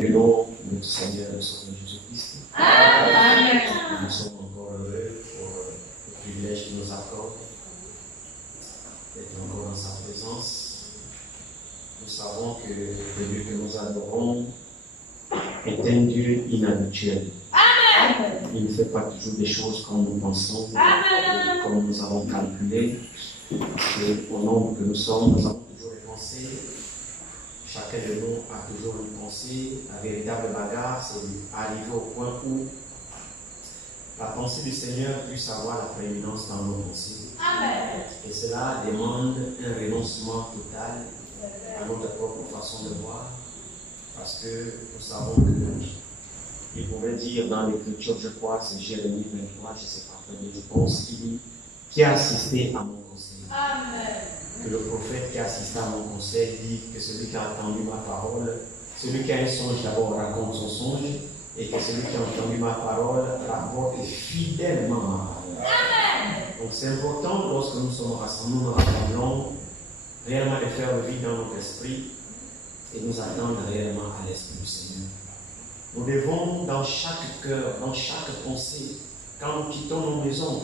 le nom de notre Seigneur et Sauveur Jésus-Christ. Amen. Nous sommes encore heureux pour le privilège qu'il nous accorde d'être encore dans sa présence. Nous savons que le Dieu que nous adorons est un Dieu inhabituel. Amen. Il ne fait pas toujours des choses comme nous pensons, Amen. comme nous avons calculé. Et au nombre que nous sommes, nous avons toujours des pensées. Chacun de nous a toujours une pensée. La véritable bagarre, c'est d'arriver au point où la pensée du Seigneur puisse avoir la prééminence dans nos pensées. Amen. Et cela demande un renoncement total à notre propre façon de voir. Parce que nous savons que il pouvait dire dans l'Écriture, je crois, c'est Jérémie 23, je ne sais pas, mais je pense qu'il dit, qui a assisté à mon conseil. Amen. Que le prophète qui a assisté à mon conseil dit que celui qui a entendu ma parole, celui qui a un songe d'abord raconte son songe, et que celui qui a entendu ma parole rapporte fidèlement ma parole. Amen. Donc c'est important lorsque nous sommes rassemblés, nous nous rassemblons réellement de faire le vide dans notre esprit et nous attendre réellement à l'esprit du Seigneur. Nous devons dans chaque cœur, dans chaque pensée, quand nous quittons nos maisons,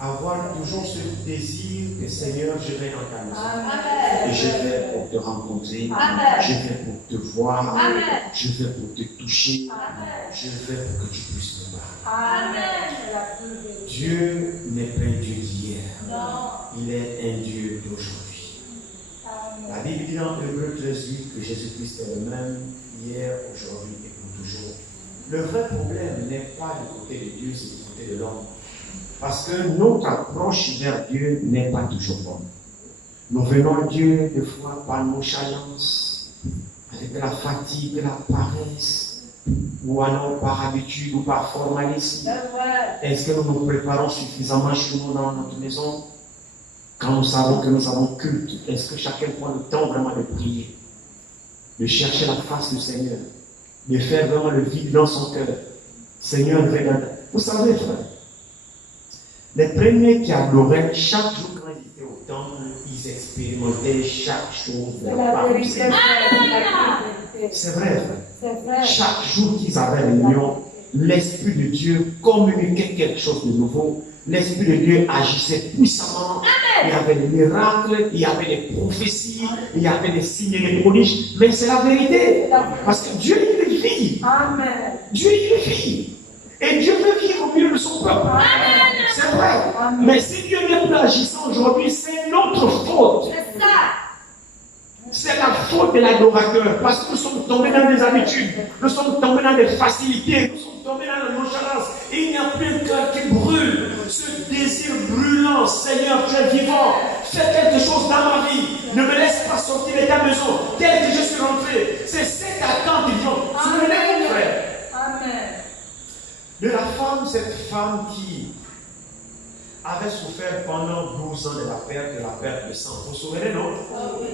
avoir toujours ce désir que Seigneur, je vais dans ta maison. Amen. Et je vais pour te rencontrer, Amen. je vais pour te voir, Amen. je vais pour te toucher, Amen. je vais pour que tu puisses me voir. Amen. Dieu n'est pas un Dieu d'hier, Non. il est un Dieu d'aujourd'hui. La Bible dit dans Hébreux 13:8 que Jésus-Christ est le même hier, aujourd'hui et pour toujours. Le vrai problème n'est pas du côté de Dieu, c'est du côté de l'homme. Parce que notre approche vers Dieu n'est pas toujours bonne. Nous venons à Dieu des fois par nonchalance, avec la fatigue, la paresse, ou alors par habitude ou par formalisme. Est-ce que nous nous préparons suffisamment chez nous dans notre maison? Quand nous savons que nous avons culte, est-ce que chacun prend le temps vraiment de prier, de chercher la face du Seigneur, de faire vraiment le vide dans son cœur? Seigneur, regarde. Vous savez, frère, les premiers qui adoraient chaque jour quand ils étaient au temple, ils expérimentaient chaque chose de la part du Seigneur. C'est vrai, frère. Chaque jour qu'ils avaient réunion, l'Esprit de Dieu communiquait quelque chose de nouveau. L'Esprit de Dieu agissait puissamment. Il y avait des miracles, il y avait des prophéties, il y avait des signes et des prodiges. Mais c'est la vérité. Parce que Dieu, il vit. Amen. Dieu, il vit. Et Dieu veut vivre au milieu de son peuple. C'est vrai. Mais si Dieu n'est plus agissant aujourd'hui, c'est notre faute. C'est ça. C'est la faute de l'adorateur. Parce que nous sommes tombés dans des habitudes. Nous sommes tombés dans des facilités. Nous sommes tombés dans la nonchalance. Et il n'y a plus un cœur qui brûle. Ce désir brûlant, Seigneur, tu es vivant. Fais quelque chose dans ma vie. Ne me laisse pas sortir de ta maison. Tel que je suis rentré. C'est cette attente vivante. Souvenez-vous, frère. Amen. De la femme, cette femme qui avait souffert pendant 12 ans de la perte de sang. Vous vous souvenez, non? Oui.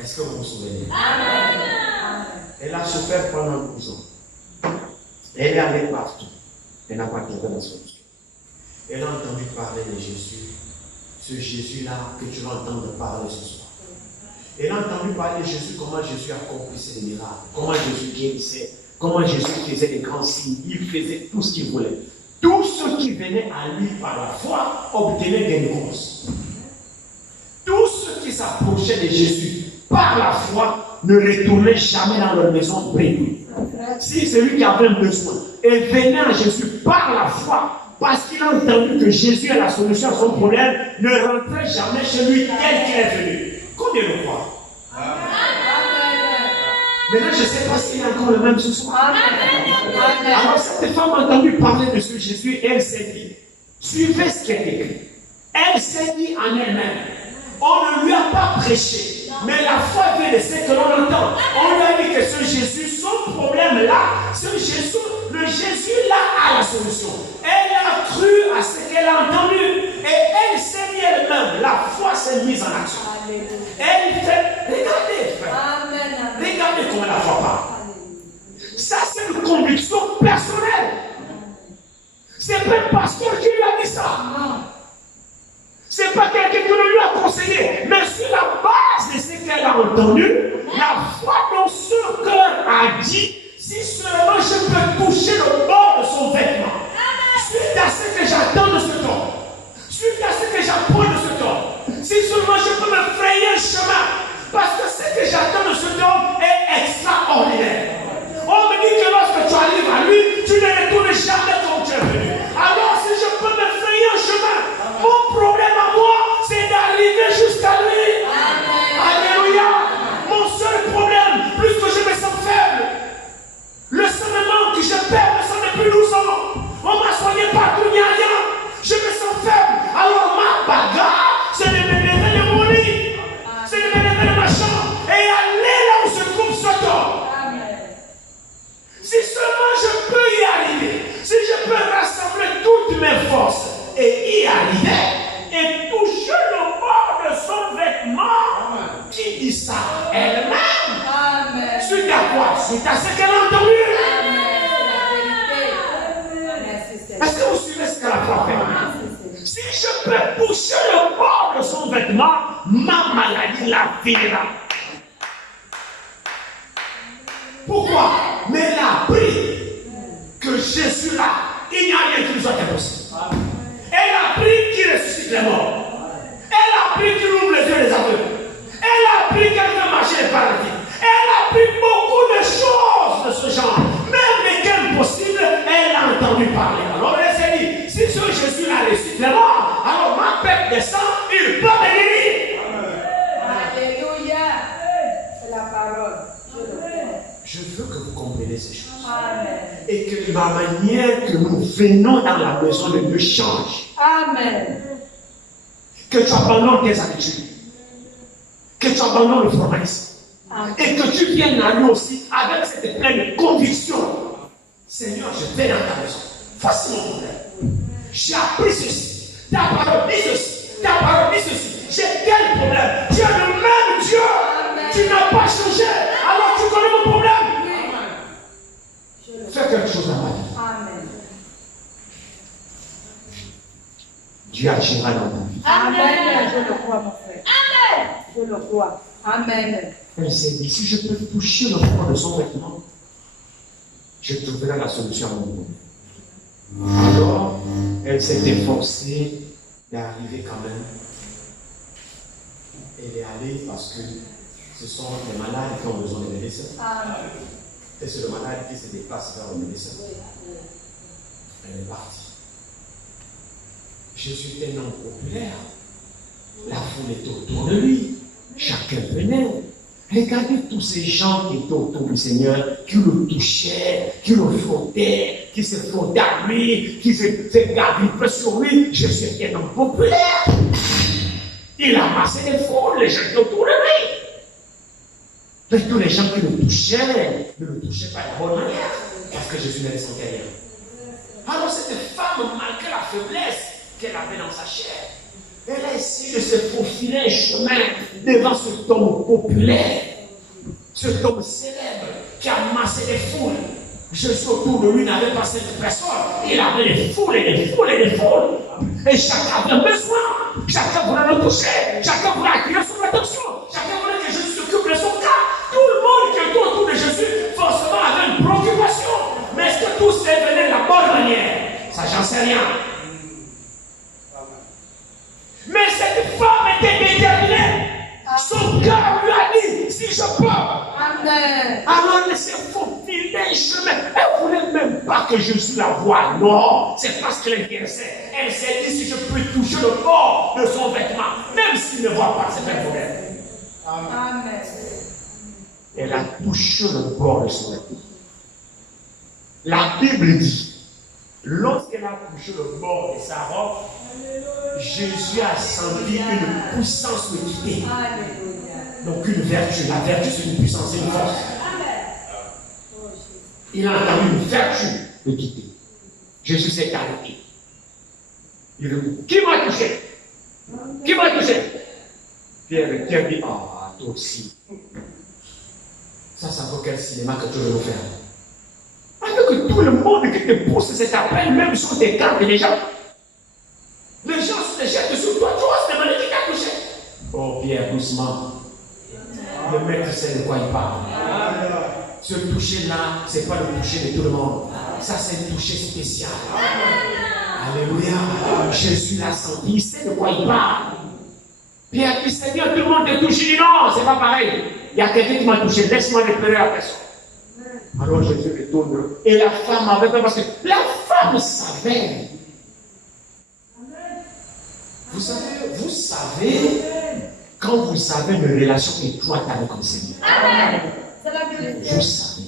Est-ce que vous vous souvenez? Amen. Elle a souffert pendant 12 ans. Elle est allée partout. Elle n'a pas trouvé la solution. Elle a entendu parler de Jésus. Ce Jésus-là que tu vas entendre parler ce soir. Elle a entendu parler de Jésus, comment Jésus accomplissait des miracles, comment Jésus guérissait, comment Jésus faisait des grands signes. Il faisait tout ce qu'il voulait. Tous ceux qui venaient à lui par la foi obtenaient des grâces. Tous ceux qui s'approchaient de Jésus par la foi ne retournaient jamais dans leur maison brisée. Si celui qui avait besoin et venait à Jésus par la foi, parce qu'il a entendu que Jésus est la solution à son problème, ne rentrait jamais chez lui tel qu'il est venu. Combien de croient? Maintenant, je ne sais pas s'il y a encore le même ce soir. Alors, cette femme a entendu parler de ce Jésus et elle s'est dit, suivez ce qui est écrit. Elle s'est dit en elle-même, on ne lui a pas prêché, mais la foi vient de ce que l'on entend. On lui a dit que ce Jésus, son problème là, ce Jésus, le Jésus là a la solution. Elle a cru à ce qu'elle a entendu et elle s'est mis elle-même. La foi s'est mise en action. Elle fait, regardez, frère. Regardez comment la foi parle. Ça, c'est une conviction personnelle. C'est pas le pasteur qui lui a dit ça. C'est pas quelqu'un qui lui a conseillé. Mais sur la base de ce qu'elle a entendu, la foi dans ce cœur a dit, si seulement je peux toucher le bord de son vêtement, suite à ce que j'attends de cet homme, suite à ce que j'apprends de cet homme, si seulement je peux me frayer un chemin, parce que ce que j'attends de cet homme est extraordinaire. On me dit que lorsque tu arrives à lui, tu ne retournes jamais comme tu es venu. Alors si je peux me frayer un chemin, mon problème à moi, c'est d'arriver jusqu'à lui. Alléluia. Mon seul problème, plus que je me sens faible, le sang me manque, je perds le sang depuis 12 ans. On m'a soigné partout, il n'y a rien. Je me sens faible. Alors ma bagarre, c'est de me lever de mon lit. C'est de me lever de ma chambre et aller là où se trouve cet homme. Si seulement je peux y arriver, si je peux rassembler toutes mes forces et y arriver et toucher le bord de son vêtement, qui dit ça elle-même? Suite à quoi? Suite à ce qu'elle a entendu. Est-ce que vous suivez ce qu'elle a fait? Si je peux toucher le bord de son vêtement, ma maladie la finira. Pourquoi? Mais elle a appris que Jésus là, il n'y a rien qui nous soit impossible. Elle a appris qu'il ressuscite les morts. Elle a appris qu'il ouvre les yeux des aveugles. Elle a appris qu'elle peut marcher les paralytiques. Elle a appris beaucoup de choses de ce genre. Même des impossibles, elle a entendu parler. Alors elle s'est dit, si ce Jésus là ressuscite les morts, alors ma pète descend, il peut me guérir. Alléluia. C'est la parole. Je veux que vous compreniez ces choses. Amen. Et que la manière que nous venons dans la maison de Dieu change. Amen. Que tu abandonnes tes habitudes. Que tu abandonnes le formalisme. Et que tu viennes à lui aussi avec cette pleine conviction. Seigneur, je vais dans ta maison. Voici mon problème. J'ai appris ceci. Ta parole dit ceci. Ta parole dit ceci. J'ai tel problème. Tu es le même Dieu. Amen. Tu n'as pas changé. Alors tu connais mon problème. Fais quelque chose dans ma vie. Amen. Dieu agira dans ta vie. Amen. Je le crois, mon frère. Amen. Je le crois. Amen. Elle s'est dit, si je peux toucher le fond de son vêtement, je trouverai la solution à mon problème. Alors, elle s'est efforcée d'arriver quand même. Elle est allée parce que ce sont les malades qui ont besoin de médecins. Amen. Et c'est le malade qui se déplace vers le médecin. Elle est partie. Jésus était un homme populaire. La foule était autour de lui. Chacun venait. Regardez tous ces gens qui étaient autour du Seigneur, qui le touchaient, qui le frottaient, qui se frottaient à lui, qui se gardaient un peu sur lui. Jésus était un homme populaire. Il amassait les foules, les gens qui étaient autour de lui. Et tous les gens qui le touchaient ne le touchaient pas de la bonne manière, parce que Jésus ne ressentait rien. Alors cette femme, malgré la faiblesse qu'elle avait dans sa chair, elle a essayé de se faufiler un chemin devant cet homme populaire, cet homme célèbre qui a amassé les foules. Jésus autour de lui n'avait pas cette personne. Il avait des foules et des foules et des foules. Et chacun avait besoin. Chacun voulait le toucher. Chacun voulait attirer son attention. Chacun voulait que Jésus s'occupe de son cas. Tout le monde qui était autour de Jésus, forcément avait une préoccupation. Mais est-ce que tous venaient de la bonne manière? Ça, j'en sais rien. Mais cette femme était déterminée. Son cœur lui a dit, si je peux. Amen. Alors elle s'est faufilée un chemin. Elle ne voulait même pas que Jésus la voie. Non, c'est parce qu'elle l'intéressait. Elle s'est dit, si je peux toucher le bord de son vêtement, même s'il ne voit pas, c'est un problème. Amen. Elle a touché le bord de son vêtement. La Bible dit, lorsqu'elle a touché le bord de sa robe, Jésus a senti une puissance le quitter. Alléluia. Donc une vertu. La vertu, c'est une puissance, c'est une force. Il a entendu une vertu le quitter. Jésus s'est arrêté. Il lui dit, qui m'a touché? Qui m'a touché? Pierre dit, ah, toi aussi. Ça vaut quel cinéma que tu veux nous faire? Avec que tout le monde qui te pousse cet appel, même sur tes cartes, les gens se jettent sur toi, tu oses demander qui t'a touché. Oh Pierre, doucement. Le maître sait de quoi il parle. ce toucher-là, ce n'est pas le toucher de tout le monde. Ça, c'est un toucher spécial. Alléluia. Jésus l'a senti, il sait de quoi il parle. Pierre dit, Seigneur, tout le monde te touche. Il dit, non, c'est pas pareil. Il y a quelqu'un qui m'a touché, laisse-moi récupérer la personne. Alors Jésus retourne. Et la femme avait peur parce que la femme savait. Vous savez, quand vous avez une relation étroite avec le Seigneur. Vous savez.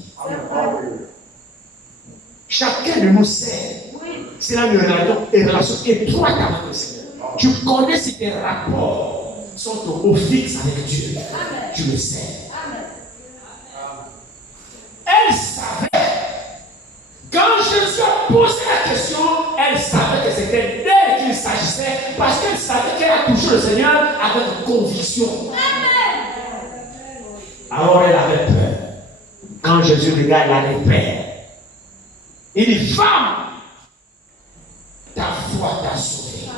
Chacun de nous sait. C'est là une relation étroite avec le Seigneur. Tu connais si tes rapports sont au fixe avec Dieu. Tu le sais. Elle savait. Quand Jésus a posé la question, elle savait que c'était d'elle qu'il s'agissait parce qu'elle savait qu'elle a touché le Seigneur avec conviction. Alors elle avait peur. Quand Jésus regarde, elle avait peur. Il dit, femme, ta foi t'a sauvée.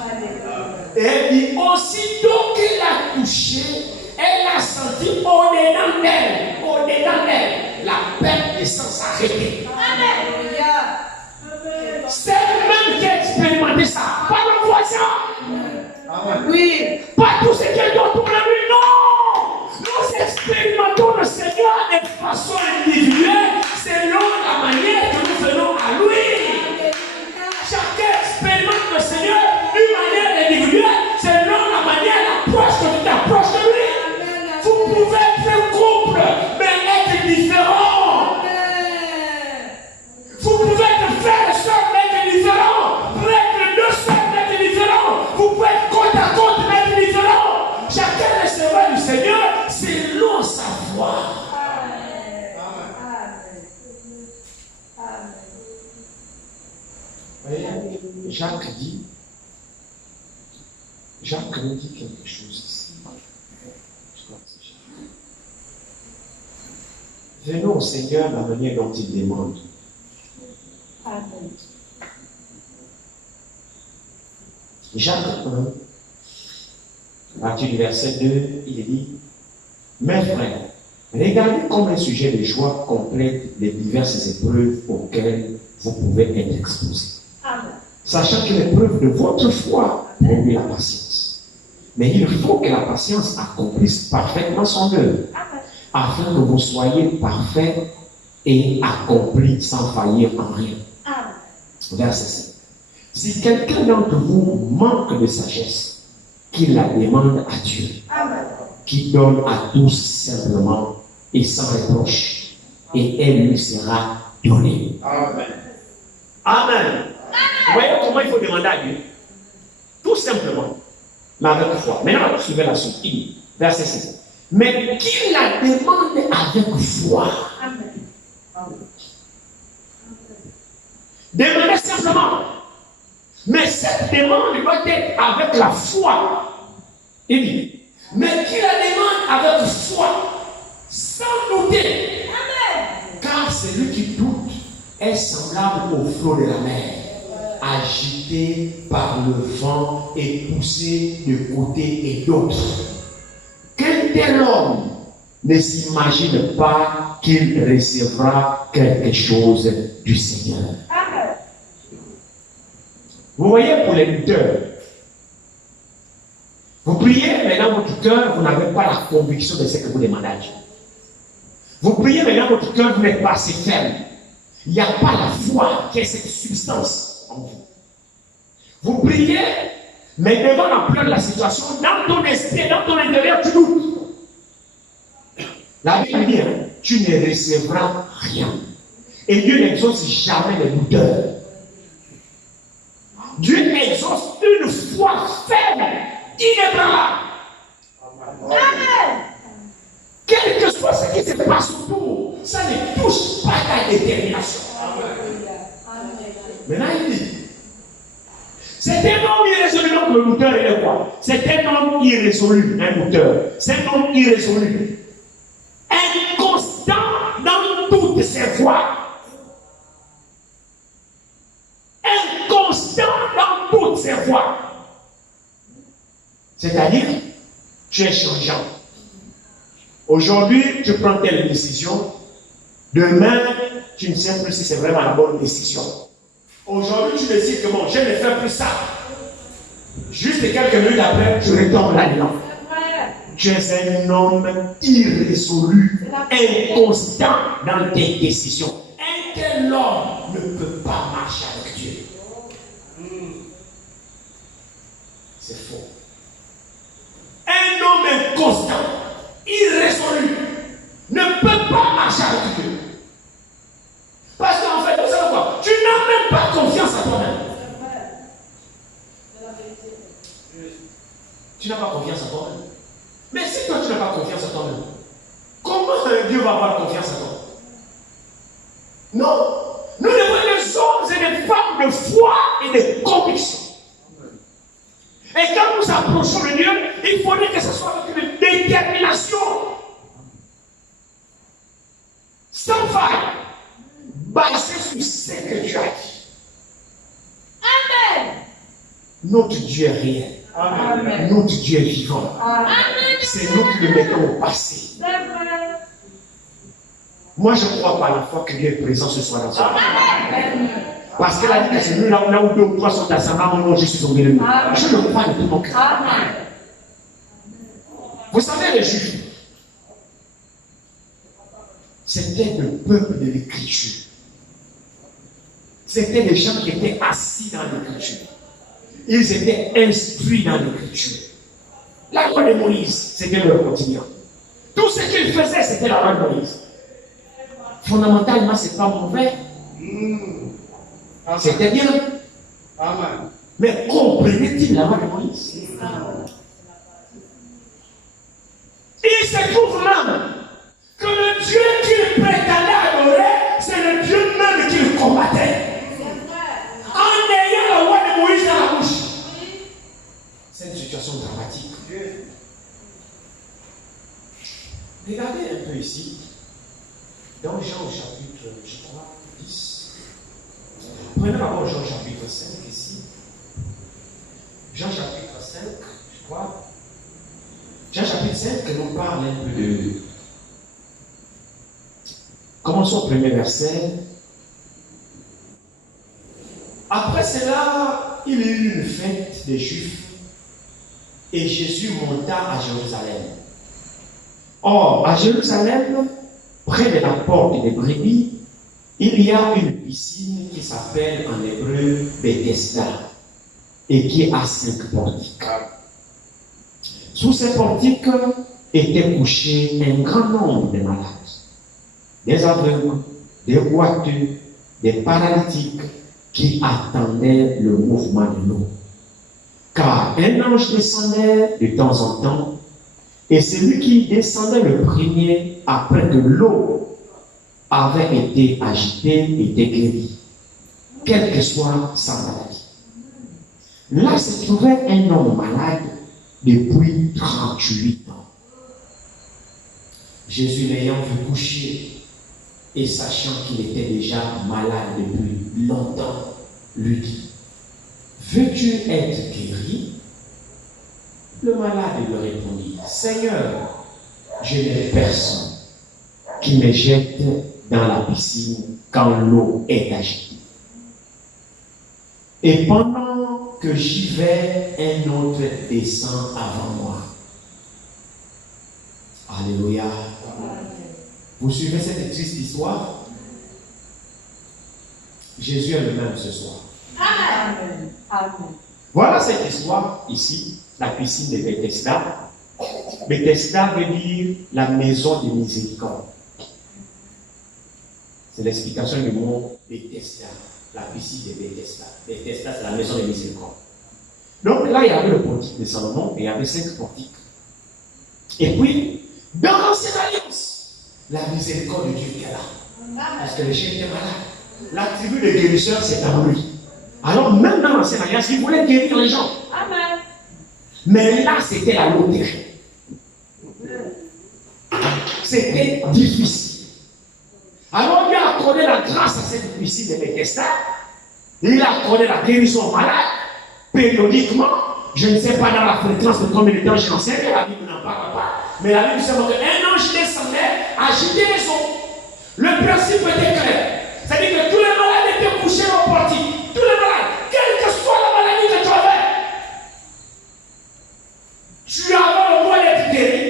Et elle dit, aussitôt qu'il a touché, elle a senti au-dedans d'elle, la perte de sang s'arrêter. C'est elle-même qui a expérimenté ça, pas le voisin. Oui. Pas tous ceux qui ont tourné la nuit, non. Nous expérimentons le Seigneur de façon individuelle, selon la manière que nous venons à lui. Chacun expérimente le Seigneur d'une manière individuelle, selon la manière, l'approche que tu t'approches de lui. Vous pouvez être un couple, mais être différent. Vous pouvez être frère et soeur, mais être différent. Vous pouvez être deux soeurs, mais être différent. Vous pouvez être côte à côte, mais être différent. Chacun recevra du Seigneur selon sa foi. Jacques nous dit quelque chose ici. Je crois que c'est Jacques. Venons au Seigneur la manière dont il demande. Amen. Jacques 1, à partir du verset 2, il dit, mes frères, regardez comme un sujet de joie complète les diverses épreuves auxquelles vous pouvez être exposés. Sachant que l'épreuve de votre foi produit la patience. Mais il faut que la patience accomplisse parfaitement son œuvre, afin que vous soyez parfaits et accomplis sans faillir en rien. Verset 7. Si quelqu'un d'entre vous manque de sagesse, qu'il la demande à Dieu, qui donne à tous simplement et sans reproche, et elle lui sera donnée. Amen. Amen. Vous voyez comment il faut demander à Dieu? Tout simplement, mais avec foi. Maintenant, suivez la suite. Il dit, verset 6. Mais qu'il la demande avec foi. Demandez simplement. Mais cette demande doit être avec la foi. Il dit, mais qu'il la demande avec foi, sans douter. Car celui qui doute est semblable au flot de la mer, agité par le vent et poussé de côté et d'autre. Quel tel homme ne s'imagine pas qu'il recevra quelque chose du Seigneur. Vous voyez, pour les lutteurs, vous priez, mais dans votre cœur, vous n'avez pas la conviction de ce que vous demandez à Dieu. Vous priez, mais dans votre cœur, vous n'êtes pas assez ferme. Il n'y a pas la foi qui est cette substance en vous. Vous priez, mais devant l'ampleur de la situation, dans ton esprit, dans ton intérieur, tu doutes. La Bible dit, tu ne recevras rien. Et Dieu n'exauce jamais les douteurs. Dieu exauce une foi ferme, inébranlable. Amen. Quel que soit ce qui se passe autour, ça ne touche pas ta détermination. Maintenant, il dit, c'est un homme irrésolu, donc le douteur, il est quoi? C'est un homme irrésolu, un douteur. C'est un homme irrésolu. Inconstant dans toutes ses voies. Inconstant dans toutes ses voies. C'est-à-dire, tu es changeant. Aujourd'hui, tu prends telle décision. Demain, tu ne sais plus si c'est vraiment la bonne décision. Aujourd'hui, tu décides que bon, je ne fais plus ça. Juste quelques minutes après, je retombe là-dedans. Tu es un homme irrésolu, inconstant dans tes décisions. Un tel homme ne peut pas marcher avec Dieu. C'est faux. Un homme inconstant, irrésolu, ne peut pas marcher avec Dieu. Parce qu'en fait, vous savez quoi? Tu n'as même pas confiance en toi-même. Tu n'as pas confiance en toi-même. Mais si toi tu n'as pas confiance en toi-même, comment Dieu va avoir confiance en toi? Non. Nous devons être des hommes et des femmes de foi et de conviction. Et quand nous approchons de Dieu, il faudrait que ce soit avec une détermination. Sans faille. Basée sur ce que Dieu a dit. Amen. Notre Dieu est réel. Amen. Notre Dieu est vivant. Amen. C'est nous qui le mettons au passé. Moi, je ne crois pas à la fois que Dieu est présent ce soir dans ce monde. Parce qu'elle a dit que c'est nous là où deux ou trois sont assemblés, moi je suis son bien-aimé. Je le crois de tout mon cœur. Vous savez, les Juifs, c'était le peuple de l'Écriture. C'était les gens qui étaient assis dans l'Écriture. Ils étaient instruits dans l'Écriture. La loi de Moïse, c'était leur quotidien. Tout ce qu'ils faisaient, c'était la loi de Moïse. Fondamentalement, ce n'est pas mauvais. C'était bien. Amen. Mais comprenait-il la loi de Moïse? Il se trouve même que le Dieu qu'il prétendait adorer, c'est le Dieu même qu'il combattait. En ayant la loi de Moïse dans la bouche. C'est une situation dramatique. Regardez un peu ici, dans Jean au chapitre, je crois, 10. Prenez d'abord Jean chapitre 5 ici. Jean chapitre 5, je crois. Jean chapitre 5 qui nous parle un peu de... Commençons au premier verset. Après cela, il y eut une fête des Juifs et Jésus monta à Jérusalem. Or, à Jérusalem, près de la porte des brebis, il y a une piscine qui s'appelle en hébreu Bethesda et qui a 5 portiques. Sous ces portiques étaient couchés un grand nombre de malades, des aveugles, des boiteux, des paralytiques qui attendaient le mouvement de l'eau. Car un ange descendait de temps en temps, et celui qui descendait le premier après que l'eau avait été agitée était guéri, quelle que soit sa maladie. Là se trouvait un homme malade depuis 38 ans. Jésus l'ayant vu coucher et sachant qu'il était déjà malade depuis longtemps, lui dit: veux-tu être guéri? Le malade lui répondit: Seigneur, je n'ai personne qui me jette dans la piscine quand l'eau est agitée. Et pendant que j'y vais, un autre descend avant moi. Alléluia. Vous suivez cette triste histoire? Jésus est le même ce soir. Amen. Amen. Voilà cette histoire ici, la piscine de Bethesda. Bethesda veut dire la maison de miséricorde. C'est l'explication du mot Bethesda, la piscine de Bethesda. Bethesda, c'est la maison de miséricorde. Donc là, il y avait le portique de Salomon et il y avait 5 portiques. Et puis, dans l'Ancienne Alliance, la miséricorde de Dieu était là. Parce que le chien était malade. La tribu des guérisseurs, c'est en lui. Alors, même dans l'Ancienne Alliance, il voulait guérir les gens. Amen. Mais là, c'était la loterie. C'était difficile. Alors, il a accordé la grâce à cette piscine de Bethesda. Il a accordé la guérison malade, périodiquement. Je ne sais pas dans la fréquence de combien de temps j'enseigne, la Bible n'en parle pas. Mais la Bible sait qu'un ange descendait, agitait les eaux. Le principe était clair. C'est-à-dire que tous les malades étaient couchés au portique. Tous les malades, quelle que soit la maladie que tu avais, tu avais le droit d'être guéri,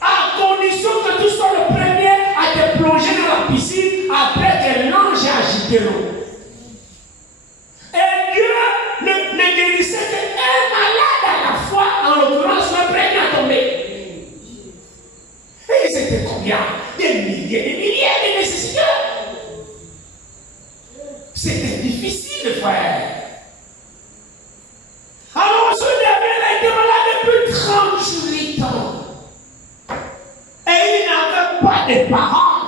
à condition que tu sois le premier à te plonger dans la piscine après que l'ange ait agité l'eau. Et Dieu ne guérissait qu'un malade à la fois, en l'occurrence le premier à tomber. Et c'était combien? Des milliers de nécessiteurs. C'était difficile, frère. Alors, ce dernier a été malade depuis 38 ans. Et il n'avait pas de parents.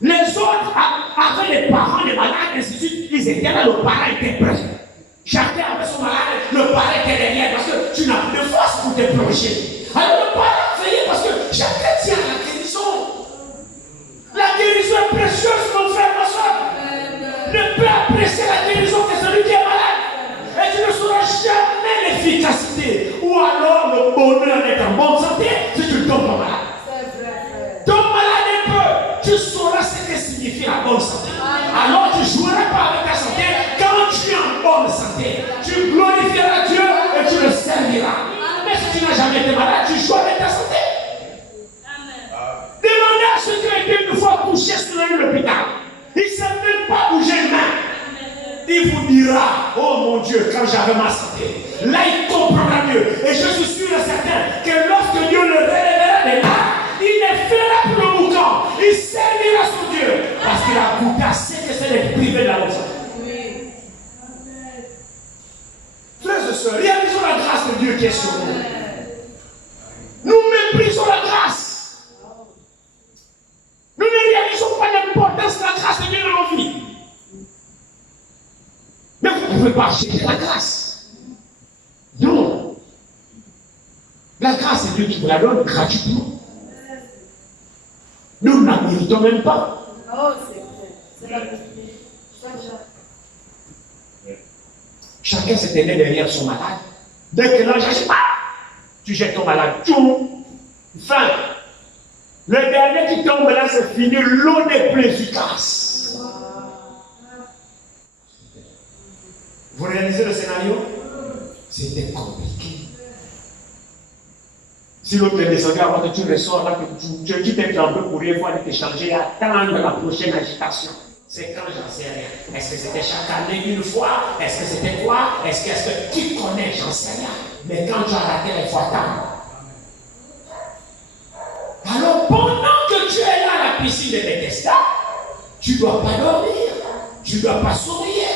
Les autres avaient des parents, des malades, ainsi de suite. Ils étaient là, le parent était prêt. Chacun avait son malade, le parent était derrière parce que tu n'as plus de force pour te plonger. Alors, le parent veillait parce que chacun tient à la guérison. La guérison est précieuse, mon frère, ma soeur. Ne peux apprécier la guérison que celui qui est malade. Et tu ne sauras jamais l'efficacité. Ou alors le bonheur d'être en bonne santé si tu tombes malade. Tombe malade un peu, tu sauras ce que signifie la bonne santé. Alors tu ne joueras pas avec ta santé. Quand tu es en bonne santé, tu glorifieras Dieu et tu le serviras. Mais si tu n'as jamais été malade, tu joues avec ta santé. Demandez à ceux qui ont été une fois couchés sur l'hôpital. Il ne sait même pas bouger une main. Il vous dira, oh mon Dieu, quand j'avais ma santé. Là, il comprendra mieux. Et je suis sûr et certain que lorsque Dieu le relèvera de là, il ne fera plus le boucan. Il servira son Dieu. Parce qu'il a goûté assez que c'est d'être privé de la bonne santé. Frères et sœurs, réalisons la grâce de Dieu qui est sur nous. Nous méprisons la grâce. Nous ne réalisons pas l'importance de la grâce de Dieu dans nos vies. Mais vous ne pouvez pas acheter la grâce. Non. La grâce, c'est Dieu qui vous la donne gratuitement. Nous ne la méritons même pas. Oh, c'est la vérité. Chacun s'est né derrière son malade. Dès que l'ange agit, tu jettes ton malade. Tout. Fin. Le dernier qui tombe là, c'est fini. L'eau n'est plus efficace. Vous réalisez le scénario? C'était compliqué. Si l'autre est descendu avant que tu ressors là, que tu quittes un peu pour une fois de t'échanger et attendre la prochaine agitation. C'est quand j'en sais rien. Est-ce que c'était chaque année une fois? Est-ce que c'était quoi? Est-ce que qui connaît? J'en sais rien. Mais quand tu as raté, il faut attendre. Alors pendant que tu es là à la piscine de Bethesda, tu ne dois pas dormir, tu ne dois pas sourire,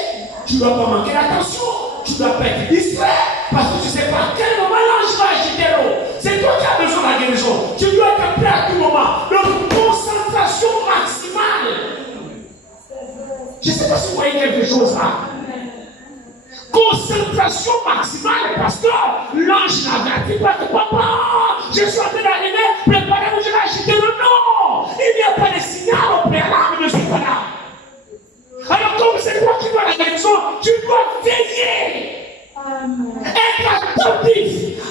tu ne dois pas manquer d'attention, tu ne dois pas être distrait, parce que tu ne sais pas à quel moment l'ange va agiter l'eau. C'est toi qui as besoin de la guérison. Tu dois être prêt à tout moment. Donc concentration maximale. Je ne sais pas si vous voyez quelque chose là. Concentration maximale, parce que l'ange n'avertit pas que papa, je suis en train d'arriver, préparez-vous, je vais agiter le nom. Il n'y a pas de signal au préalable de ce pas-là. Alors comme c'est toi qui dois la guérison, tu dois veiller. Être attentif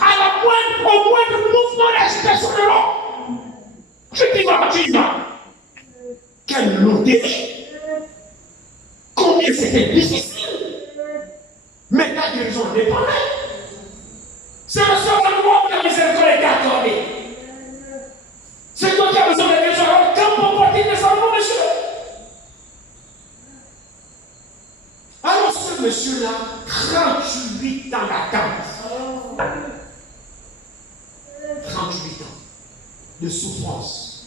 au moindre mouvement d'agitation de l'eau. Tu y vas. Quelle lourdérie. Combien c'était difficile. Mais ta guérison dépendait. C'est le seul endroit où la miséricorde est accordée. C'est toi qui as besoin de guérison. Alors, quand mon portier descend, mon monsieur. Alors, ce monsieur-là, 38 ans d'attente. 38 ans de souffrance.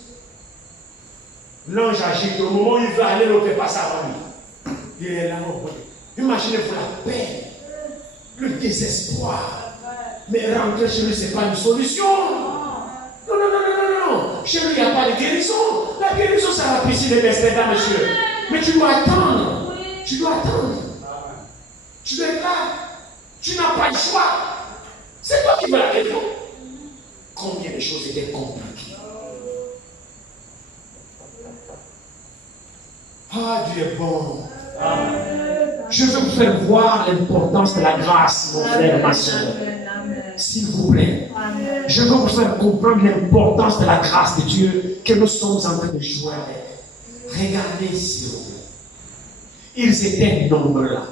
L'ange agit au moment où il veut aller, l'autre passe avant lui. Il est là, imaginez-vous la paix. Le désespoir. Mais rentrer chez lui, ce n'est pas une solution. Non. Chez lui, il n'y a pas de guérison. La guérison, c'est la piscine de Bethesda, monsieur. Mais tu dois attendre. Tu dois attendre. Tu dois être là. Tu n'as pas le choix. C'est toi qui veux la guérison. Combien de choses étaient compliquées. Ah, Dieu est bon. Je veux vous faire voir l'importance de la grâce, mon frère et ma soeur. S'il vous plaît. Je veux vous faire comprendre l'importance de la grâce de Dieu que nous sommes en train de jouer avec. Regardez s'il vous plaît. Ils étaient nombreux là,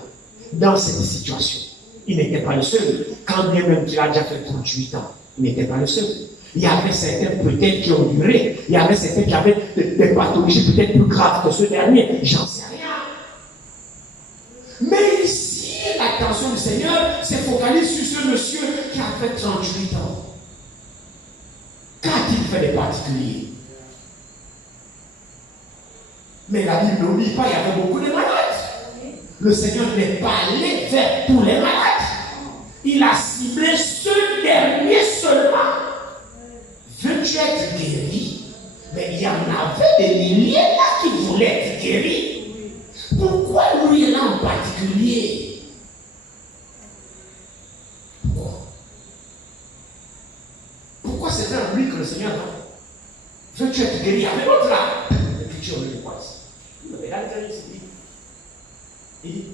dans cette situation. Ils n'étaient pas le seul. Quand bien même tu as déjà fait 38 ans, ils n'étaient pas le seul. Il y avait certains peut-être qui ont duré. Il y avait certains qui avaient des pathologies peut-être plus graves que ceux derniers. J'en sais rien. Mais ici, l'attention du Seigneur se focalise sur ce monsieur qui a fait 38 ans. Qu'a-t-il fait de particulier? Mais la Bible n'oublie pas, il y avait beaucoup de malades. Le Seigneur n'est pas allé vers tous les malades. Il a ciblé ce dernier seulement. Veux-tu être guéri? Mais il y en avait des milliers là qui voulaient être guéris. Pourquoi lui là en particulier? Pourquoi c'est vers lui que le Seigneur a? Veux-tu être guéri? Avec l'autre là. L'écriture ne dit pas ça. Regarde il dit,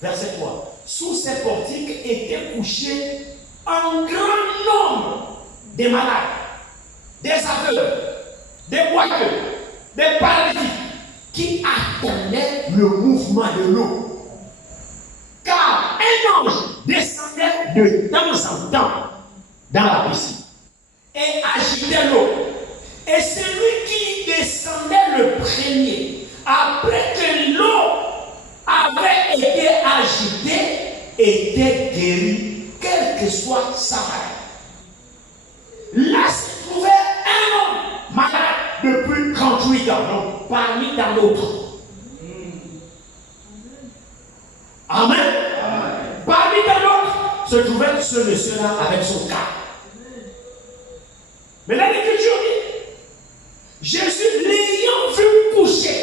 verset 3. Sous ces portiques étaient couchés un grand nombre de malades, des aveugles, des boiteux, des paralytiques qui attendaient le mouvement de l'eau. Car un ange descendait de temps en temps dans la piscine et agitait l'eau. Et celui qui descendait le premier, après que l'eau avait été agitée, était guéri, quelle que soit sa maladie. Là se trouvait un homme malade depuis 38 ans, donc parmi dans l'autre. Amen. Amen. Parmi dans l'autre se trouvait ce monsieur-là avec son cas. Mais là, l'Écriture dit, Jésus l'ayant vu coucher,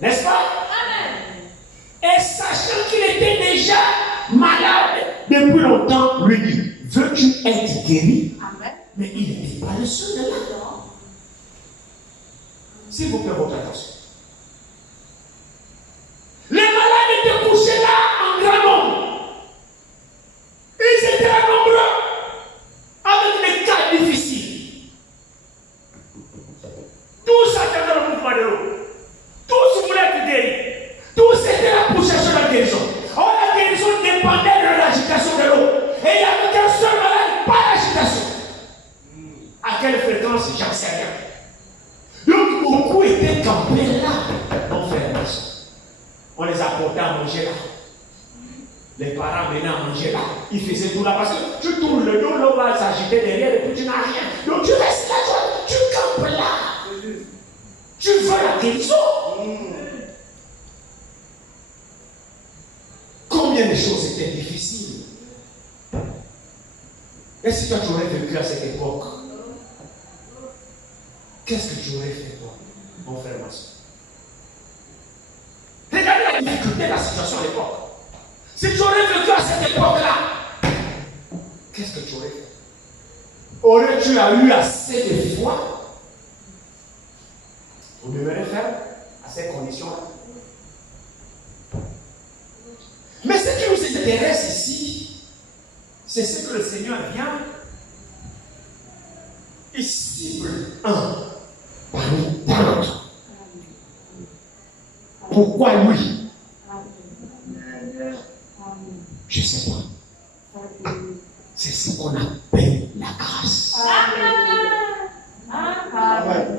n'est-ce pas? Amen. Et sachant qu'il était déjà malade depuis longtemps, lui dit, veux-tu être guéri? Amen. Mais il n'était pas le seul de là. S'il vous plaît, votre attention. Les malades étaient couchés là en grand nombre. Ils étaient nombreux avec des cas difficiles. Tous attendaient le mouvement de l'eau. Tous voulaient être guéris. Tous étaient là pour chercher la guérison. Or, la guérison dépendait de l'agitation de l'eau. Et il n'y avait qu'un seul malade, pas l'agitation. À quelle fréquence, j'en sais rien. Donc, beaucoup étaient campés là, mon frère et ma soeur. On les apportait à manger là. Les parents venaient à manger là. Ils faisaient tout là parce que tu tournes le dos, l'eau va s'agiter derrière et puis tu n'as rien. Donc, tu restes là, tu campes là. Tu veux la guérison. Combien de choses étaient difficiles. Et si toi tu aurais vécu à cette époque, qu'est-ce que tu aurais fait toi, mon frère, ma soeur? Regardez la difficulté de la situation à l'époque. Si tu aurais vécu à cette époque-là, qu'est-ce que tu aurais fait? Aurais-tu eu assez de foi pour demeurer ferme à ces conditions-là? Mais ce qui nous intéresse ici, c'est ce que le Seigneur vient. Il cible un parmi tant d'autres. Pourquoi lui? Je ne sais pas. C'est ce qu'on appelle la grâce. Amen.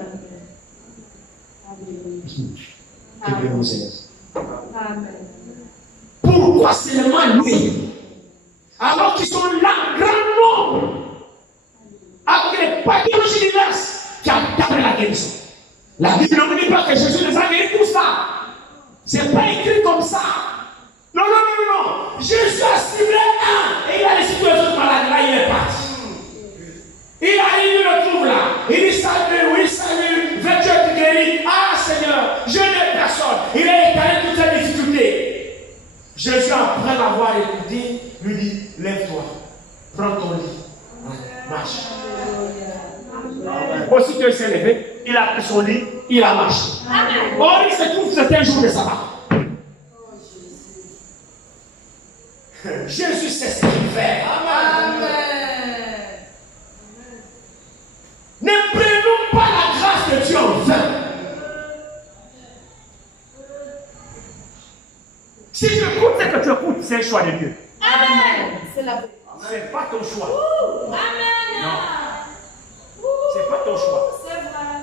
Que Dieu nous aide. Pourquoi seulement lui? Alors qu'ils sont là, grand nombre, avec les pathologies diverses qui attendent la guérison. La Bible ne dit pas que Jésus les a guéris tout ça. C'est pas écrit comme ça. Non, non, non, non. Jésus a ciblé un et il a laissé tous les autres malades. Là, il est parti. Il le trouve là. Il dit salut, oui, salut. Veux-tu être guéri? Ah, Seigneur, je n'ai personne. Il a étalé toutes ces difficultés. Jésus, après l'avoir écouté, lui dit, lève-toi, prends ton lit, marche. Aussitôt il s'est levé, il a pris son lit, il a marché. Or, il se trouve que c'était un jour de sabbat. Jésus sait ce qu'il fait. Amen. Ne prenons pas la c'est un choix de Dieu. Amen. C'est la vérité. C'est pas ton choix. Amen. Non. C'est pas ton choix. C'est vrai.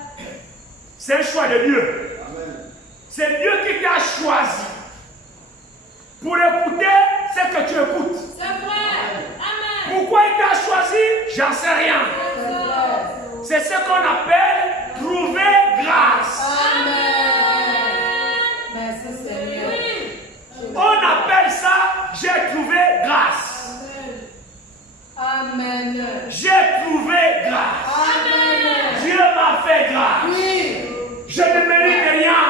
C'est un choix de Dieu. C'est Dieu qui t'a choisi pour écouter ce que tu écoutes. C'est vrai. Amen. Pourquoi il t'a choisi? J'en sais rien. C'est vrai. C'est ce qu'on appelle trouver grâce. Amen. Merci Seigneur. On appelle ça j'ai trouvé grâce. Amen. J'ai trouvé grâce. Amen. Dieu m'a fait grâce. Oui. Je ne mérite rien.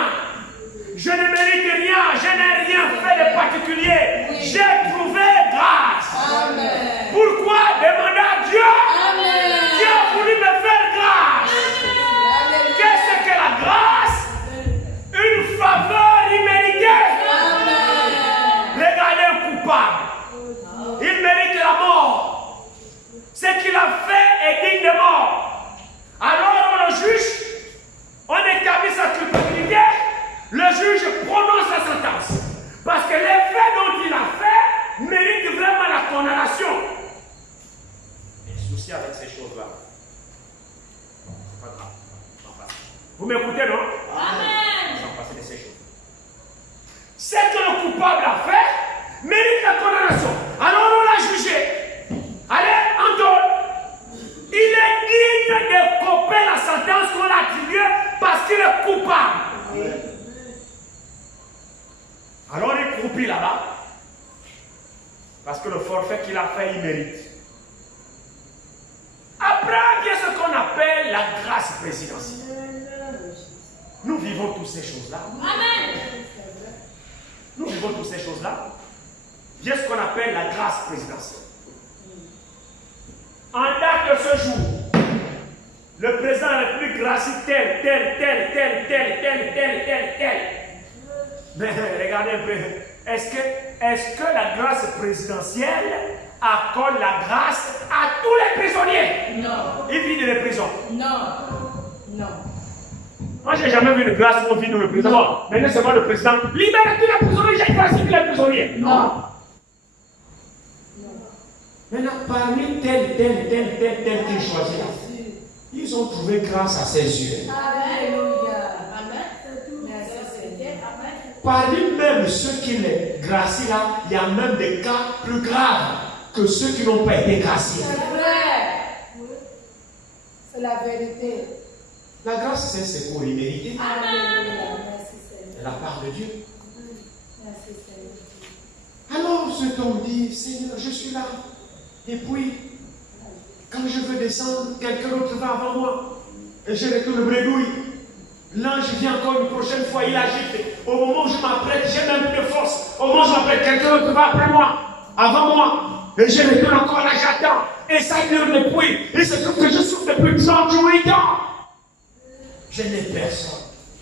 Je ne mérite rien. Je n'ai rien fait de particulier. Oui. J'ai trouvé grâce. Amen. Pourquoi demander à Dieu? Amen. Dieu a voulu me faire grâce. Amen. Qu'est-ce que la grâce? Une faveur imméritée. Amen. Regardez un coupable. Il mérite la mort. Ce qu'il a fait est digne de mort. Alors on le juge, on établit sa culpabilité, le juge prononce sa sentence. Parce que les faits dont il a fait méritent vraiment la condamnation. Et souci avec ces choses-là. C'est pas grave. Vous m'écoutez, non? Amen. Sans passer de ces choses. Ce que le coupable a fait mérite la condamnation. Alors on l'a jugé. Allez, Antoine. Il est digne de couper la sentence qu'on a attribuée parce qu'il est coupable. Alors il croupit là-bas. Parce que le forfait qu'il a fait, il mérite. Après vient ce qu'on appelle la grâce présidentielle. Nous vivons toutes ces choses-là. Amen. Nous vivons toutes ces choses-là. Vient ce qu'on appelle la grâce présidentielle. En date de ce jour, le président de la République gracie tel. Mais regardez un peu. Est-ce que la grâce présidentielle accorde la grâce à tous les prisonniers? Non. Ils vivent dans les prisons. Non. Non. Moi, je n'ai jamais vu une grâce où on vit dans le prison. Bon, maintenant, c'est moi le président. Libère tous les prisonniers, j'ai grâce tous les prisonniers. Non. Maintenant, parmi tel qu'ils choisissent, ils ont trouvé grâce à ses yeux. Alléluia. Amen. Merci Seigneur. Amen. Parmi même ceux qui les gracient là, il y a même des cas plus graves que ceux qui n'ont pas été graciés. C'est vrai. C'est la vérité. La grâce, c'est un secours immérité Alléluia. Merci de Seigneur. la part de Dieu. Merci Seigneur. Alors cet homme dit, Seigneur, je suis là. Et puis, quand je veux descendre, quelqu'un d'autre va avant moi. Et je retourne le bredouille. L'ange vient encore une prochaine fois, il agite. Au moment où je m'apprête, j'ai même plus de force. Au moment où je m'apprête, quelqu'un d'autre va après moi, avant moi. Et je retourne encore là, j'attends. Et ça dure depuis. Il se trouve que je souffre depuis 38 ans. Je n'ai personne.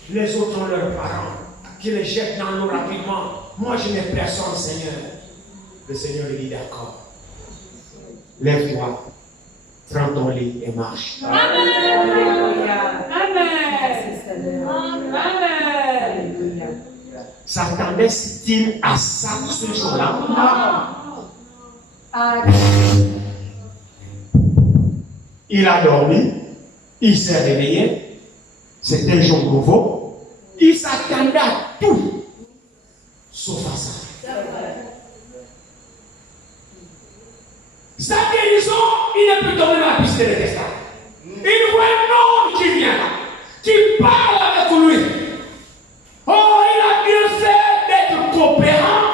Les autres ont leurs parents qui les jettent dans l'eau rapidement. Moi, je n'ai personne, Seigneur. Le Seigneur lui dit d'accord. Lève-toi, prends ton lit et marche. Alléluia. Amen. Merci Seigneur. Amen. Alléluia. S'attendait-il à ça ce jour-là? Non. Amen. Il a dormi, il s'est réveillé, c'était un jour nouveau, il s'attendait à tout, sauf à ça. Sa guérison, il ne peut tomber dans la piste de l'État. Il voit un homme qui vient là, qui parle avec lui. Oh, il a bien fait d'être coopérant,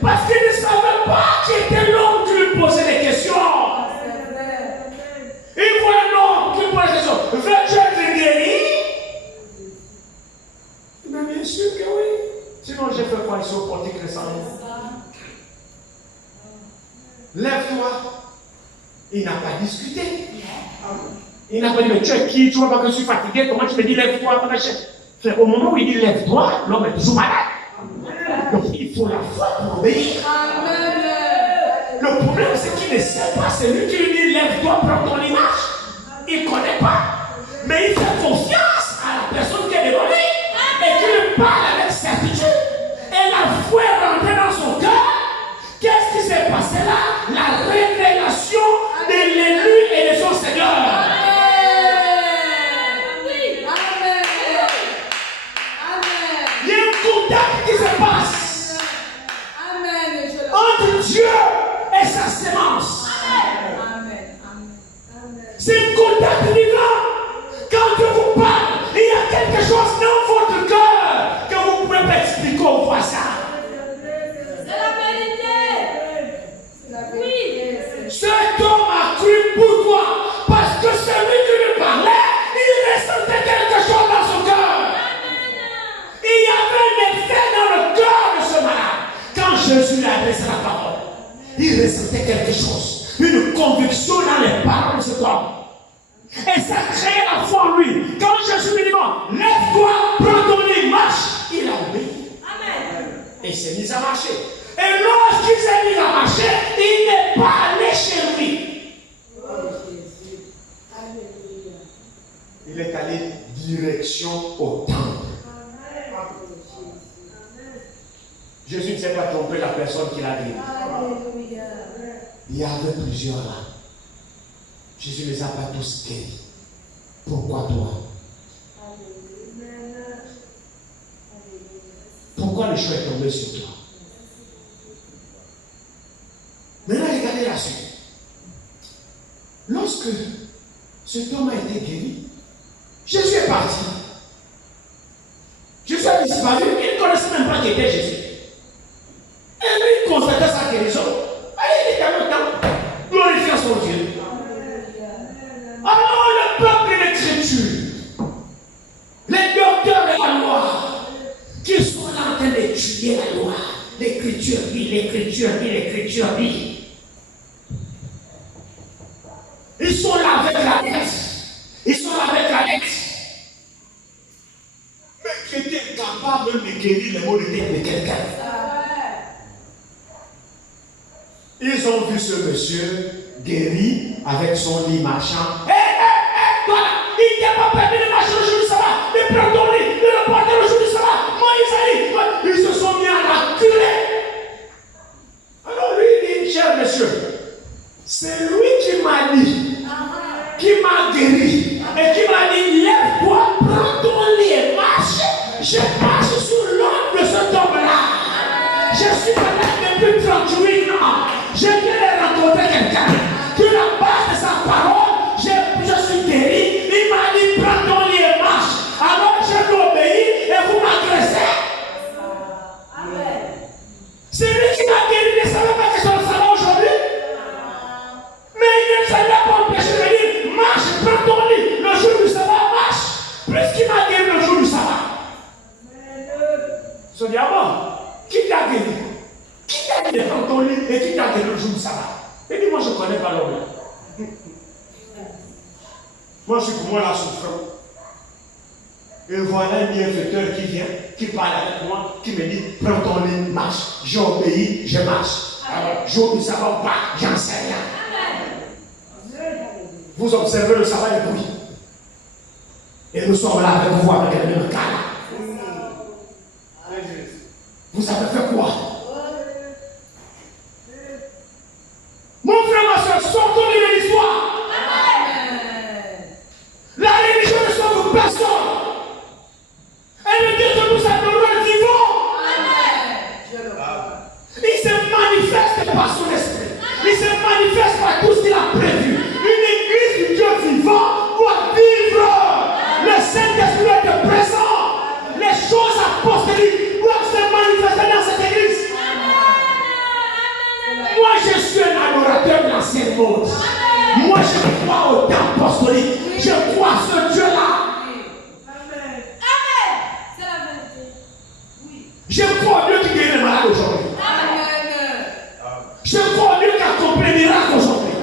parce qu'il ne savait pas qui était l'homme qui lui posait des questions. Il voit un homme qui pose des questions. Veux-tu être guéri? Mais bien sûr que oui. Sinon, j'ai fait quoi ici au portique récemment? Lève-toi. Il n'a pas discuté. Il n'a pas dit, mais tu es qui? Tu vois pas que je suis fatigué? Comment tu me dis lève-toi? Au moment où il dit lève-toi, l'homme est toujours malade. Donc il faut la foi pour obéir. Le problème, c'est qu'il ne sait pas. C'est lui qui lui dit lève-toi, prends ton image. Il ne connaît pas. Mais il fait confiance à la personne qui est devant lui et qui lui parle avec certitude. Et la foi est rentrée dans son cœur. êtes vivant. Quand Dieu vous parle, il y a quelque chose dans votre cœur que vous ne pouvez pas expliquer aux voisins. C'est la vérité. Oui. Cet homme a cru pourquoi? Parce que celui qui lui parlait, il ressentait quelque chose dans son cœur. Il y avait un effet dans le cœur de ce malade. Quand Jésus lui a adressé la parole, il ressentait quelque chose, une conviction dans les paroles de cet homme. Et ça créait la foi en lui. Quand Jésus lui dit, lève-toi, prends ton lit, marche, il a obéi. Amen. Et il s'est mis à marcher. Et lorsqu'il s'est mis à marcher, il n'est pas allé chez lui. Il est allé direction au temple. Jésus ne s'est pas trompé la personne qui l'a guéri. Il y avait plusieurs là. Jésus ne les a pas tous guéris. Pourquoi toi? Pourquoi le choix est tombé sur toi? Maintenant, regardez la suite. Lorsque cet homme a été guéri, Jésus est parti. Jésus a disparu. Il ne connaissait même pas qui était Jésus. Et lui, il constatait sa guérison. Allez, il était dans le temple. Glorifiant son Dieu. Alors, le peuple de l'Écriture, les docteurs de la loi, qui sont là en train d'étudier la loi, l'Écriture dit, l'Écriture dit, l'Écriture dit. Ils sont là avec la lettre. Ils sont là avec la lettre. Mais qui était capable de guérir les maux de tête de quelqu'un. Ils ont vu ce monsieur guéri avec son lit marchand. Toi, il n'est pas permis de marcher le jour du sabbat, de prendre ton lit, de le porter le jour du sabbat. Moïse a dit, ils se sont mis à la curer. Alors lui, il dit, cher monsieur, c'est lui qui m'a dit, qui m'a guéri, et qui m'a dit, lève-toi, prends ton lit et marche. Je marche sous l'ombre de ce homme-là. Je suis malade depuis 38 ans. Je viens de rencontrer quelqu'un qui, la base de sa parole, je suis guéri. Il m'a dit, prends ton lit et marche. Alors je lui obéis et vous m'agressez. C'est lui qui m'a guéri. Il ne savait pas que c'est le sabbat aujourd'hui. Mais il ne savait pas empêcher de dire, marche, prends ton lit. Le jour du sabbat, marche. Puisqu'il m'a guéri le jour du sabbat. Ce diable, qui t'a guéri? Qui t'a dit de prendre ton lit et qui t'a guéri le jour du sabbat? Et dis, moi je ne connais pas l'homme là. Moi je suis pour moi la souffrance. Et voilà un bienfaiteur qui vient, qui parle avec moi, qui me dit, prends ton lit, marche. J'obéis, je marche. Alors, jour du sabbat, pas, j'en sais rien. Vous observez le sabbat et puis. Et nous sommes là avec vous avec le même cas là. Vous avez fait quoi? Mon frère, ma soeur, sortons de l'histoire. La religion ne sauve personne. Elle veut dire que nous adorons le vivant. Il se manifeste par son esprit. Il se manifeste par tout ce qu'il a prévu. Une église du Dieu vivant doit vivre. Le Saint-Esprit est présent. Les choses apostoliques doivent se manifester dans cette église. Moi, je suis un adorateur de l'ancien monde. Moi, je crois au temps apostolique. Je crois à ce Dieu-là. Je crois au Dieu qui guérit les malades aujourd'hui. Je crois au Dieu qui accomplit les miracles aujourd'hui.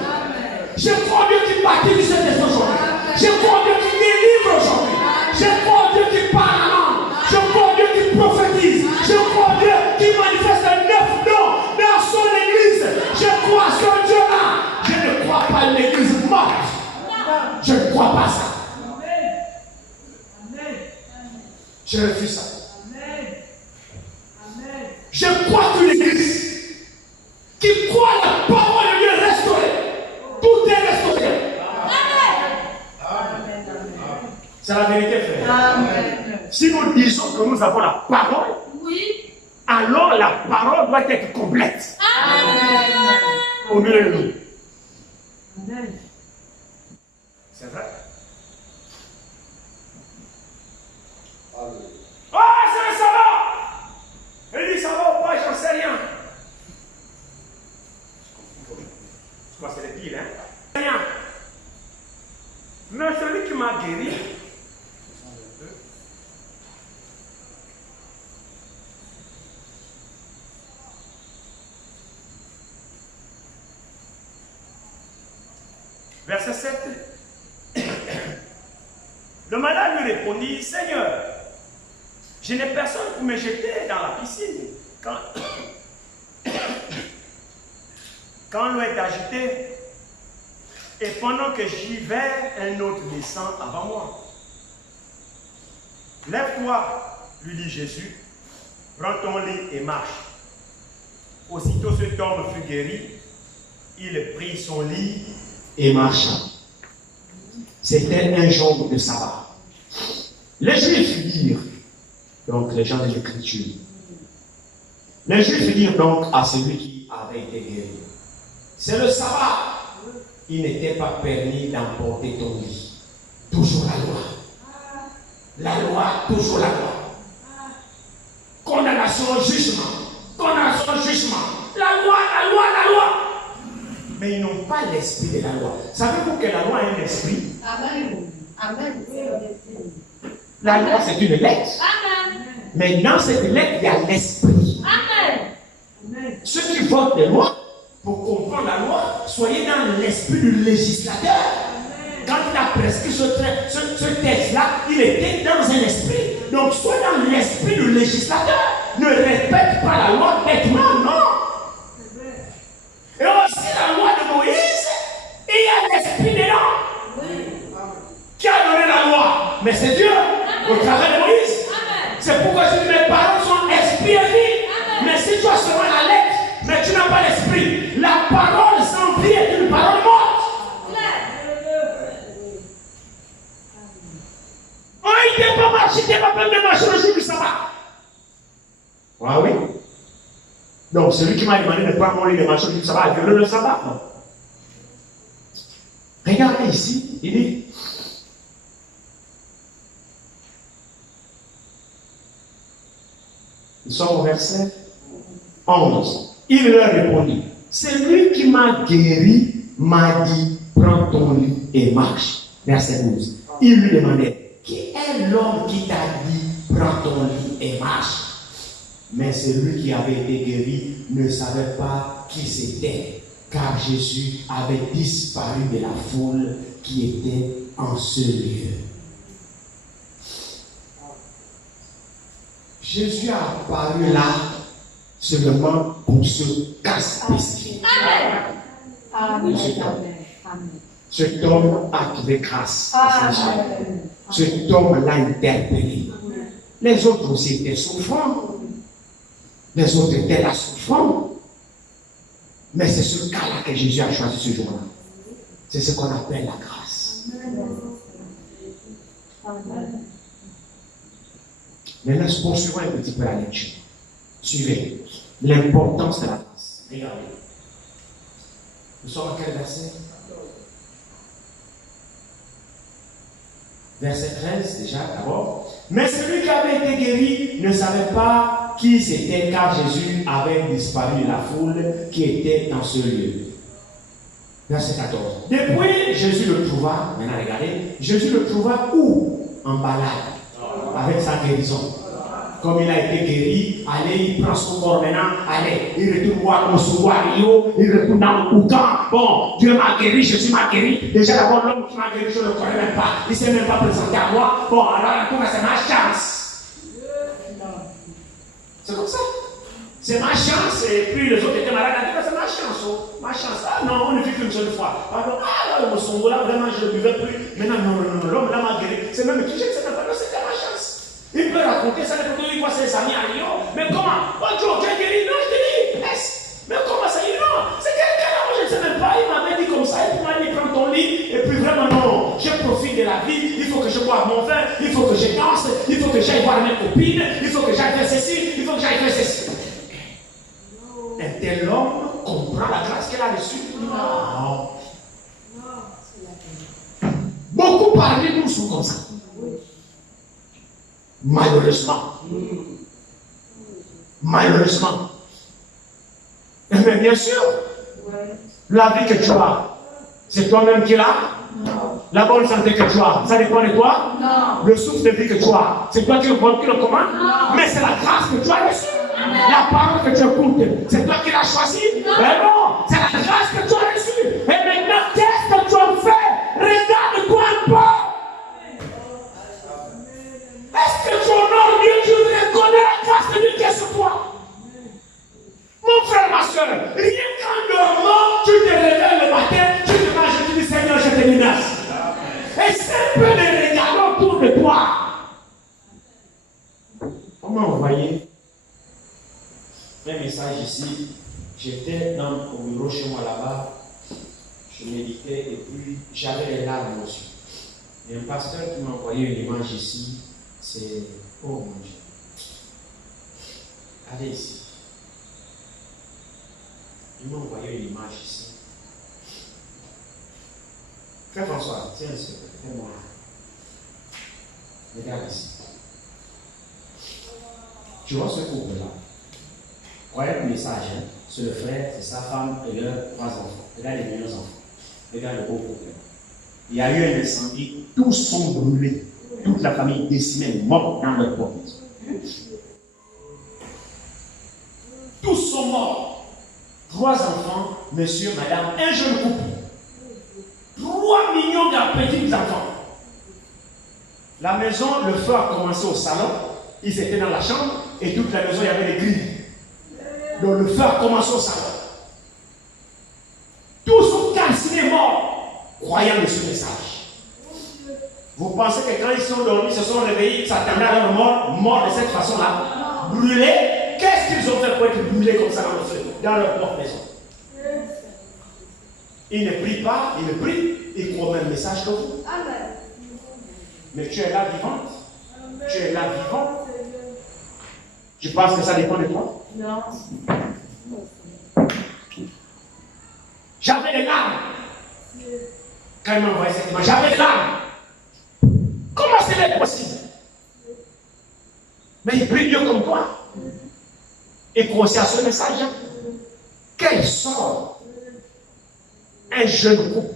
Je crois au Dieu qui bâtit du Saint-Esprit aujourd'hui. Je crois au Dieu qui délivre aujourd'hui. Je crois au Dieu qui parle en langue. Je crois au Dieu qui prophétise. Je crois au Dieu qui manifeste un neuf don dans son église. Je crois à ce Dieu-là. Je ne crois pas à une église morte. Je ne crois pas à ça. Je refuse ça. Je crois qu'une église qui croit la parole de Dieu restaurée. Tout est restauré. C'est la vérité, frère. Amen. Si nous disons que nous avons la parole, alors la parole doit être complète. Amen. Au milieu de nous. C'est vrai. Mais celui qui m'a guéri, verset 7, le malade lui répondit, Seigneur, je n'ai personne pour me jeter dans la piscine quand l'eau est agitée, et pendant que j'y vais, un autre descend avant moi. Lève-toi, lui dit Jésus, prends ton lit et marche. Aussitôt cet homme fut guéri, il prit son lit et marcha. C'était un jour de sabbat. Les Juifs dirent, donc les gens de l'Écriture, les Juifs dirent donc à celui qui avait été guéri, c'est le sabbat. Il n'était pas permis d'emporter ton lit. Toujours la loi. La loi, toujours la loi. Condamnation, jugement. Condamnation, jugement. La loi, la loi, la loi. Mais ils n'ont pas l'esprit de la loi. Savez-vous que la loi a un esprit? Amen. Amen. La loi, c'est une lettre. Amen. Mais dans cette lettre, il y a l'esprit. Amen. Ceux qui votent les lois, pour comprendre la loi, soyez dans l'esprit du législateur. Amen. Quand il a prescrit ce texte-là, il était dans un esprit. Donc, sois dans l'esprit du législateur. Ne répète pas la loi bêtement, non. Et aussi la loi de Moïse, il y a l'esprit dedans. Qui a donné la loi? Mais c'est Dieu, au travers de Moïse. C'est pourquoi je dis mes paroles sont esprit et vie. Mais si tu as seulement la lettre, mais tu n'as pas l'esprit, la parole sans vie est une parole morte. Oh, il n'est pas marché, il n'est pas permis de marcher le jour du sabbat. Ah oui. Donc, celui qui m'a demandé de prendre mon lit de marcher le jour du sabbat a violé le sabbat. Non. Regardez ici, il dit. Nous sommes au verset 11. Il leur répondit, celui qui m'a guéri m'a dit, prends ton lit et marche. Verset 12. Il lui demandait, qui est l'homme qui t'a dit, prends ton lit et marche? Mais celui qui avait été guéri ne savait pas qui c'était, car Jésus avait disparu de la foule qui était en ce lieu. Jésus a apparu là seulement pour ce cas spécifique. Amen. Cet homme a trouvé grâce. Cet homme l'a interpellé. Les autres aussi étaient souffrants. Les autres étaient là souffrants. Mais c'est ce cas-là que Jésus a choisi ce jour-là. C'est ce qu'on appelle la grâce. Maintenant, poursuivons un petit peu la lecture. Suivez. L'importance de la grâce. Regardez. Nous sommes à quel verset? Verset 13, déjà, d'abord. Mais celui qui avait été guéri ne savait pas qui c'était, car Jésus avait disparu de la foule qui était dans ce lieu. Verset 14. Depuis, Jésus le trouva, maintenant regardez, Jésus le trouva où? En balade, avec sa guérison. Comme il a été guéri, allez, il prend son corps maintenant, allez, il retourne voir Rio, il retourne dans le boucan. Bon, Dieu m'a guéri, Jésus m'a guéri. Déjà d'abord, l'homme qui m'a guéri, je ne le connais même pas. Il ne s'est même pas présenté à moi. Bon, alors, c'est ma chance. C'est comme ça. C'est ma chance. Et puis les autres étaient malades. C'est ma chance. Oh. Ma chance. Ah non, on ne vit qu'une seule fois. Pardon. Ah là, le songo là, vraiment, je ne buvais plus. Maintenant, non, l'homme là m'a guéri. C'est même qui je ne sais pas. C'était ma chance. Il peut raconter ça, il voit ses amis à Lyon. Mais comment? Oh Joe, tu es guéri? Non, je te dis. Mais comment ça? Il dit non. C'est quelqu'un là, moi je ne sais même pas. Il m'avait dit comme ça. Il m'a dit prends ton lit. Et puis vraiment, non. Je profite de la vie. Il faut que je boive mon vin. Il faut que je danse. Il faut que j'aille voir mes copines. Il faut que j'aille faire ceci. Il faut que j'aille faire ceci. Un tel homme comprend la grâce qu'elle a reçue? Non. Beaucoup parmi nous sont comme ça. Malheureusement. Malheureusement. Mais bien sûr, la vie que tu as, c'est toi-même qui l'as. La bonne santé que tu as, ça dépend de toi? Non. Le souffle de vie que tu as, c'est toi qui le commandes? Non. Mais c'est la grâce que tu as reçue. La parole que tu écoutes, c'est toi qui l'as choisie? Mais non, c'est la grâce que tu as reçue. Et maintenant, qu'est-ce que tu as fait? Regarde-toi un peu. Est-ce que tu honores Dieu, tu reconnais la grâce de Dieu qui est sur toi? Mon frère, ma soeur, rien qu'en dormant, tu te réveilles le matin, tu te manges et tu dis Seigneur, je te remercie. Et c'est peu de regarder autour de toi. Comment vous voyez un message ici? J'étais au bureau chez moi là-bas, je méditais et puis j'avais les larmes aussi. Et un pasteur qui m'a envoyé une image ici, c'est oh mon Dieu. Allez ici. Il m'a envoyé une image ici. Frère François, tiens, fais-moi. Regarde ici. Tu vois ce couple-là? Regarde le message, hein? C'est le frère, c'est sa femme et leurs 3 enfants. Regarde les meilleurs enfants. Regarde le beau couple. Il y a eu un incendie, tous sont brûlés. Toute la famille décimée, morte dans leur propre maison. Tous sont morts. 3 enfants, monsieur, madame, un jeune couple. 3 millions de petits enfants. La maison, le feu a commencé au salon. Ils étaient dans la chambre et toute la maison, il y avait des grilles. Donc le feu a commencé au salon. Tous sont calcinés, morts, croyant de ce message. Vous pensez que quand ils sont dormis, ils se sont réveillés, ils s'attendaient à leur mort, morts de cette façon-là, brûlés? Qu'est-ce qu'ils ont fait pour être brûlés comme ça dans leur propre maison? Ils ne prient pas, ils ne prient, ils croient le même message que vous. Mais tu es là vivante. Tu es là vivant. Tu penses que ça dépend de toi? Non. J'avais des larmes. Quand il m'a envoyé cette image, j'avais des larmes. Comment c'est possible? Mais il prie Dieu comme toi. Et croyez à ce message. Quel sort un jeune couple,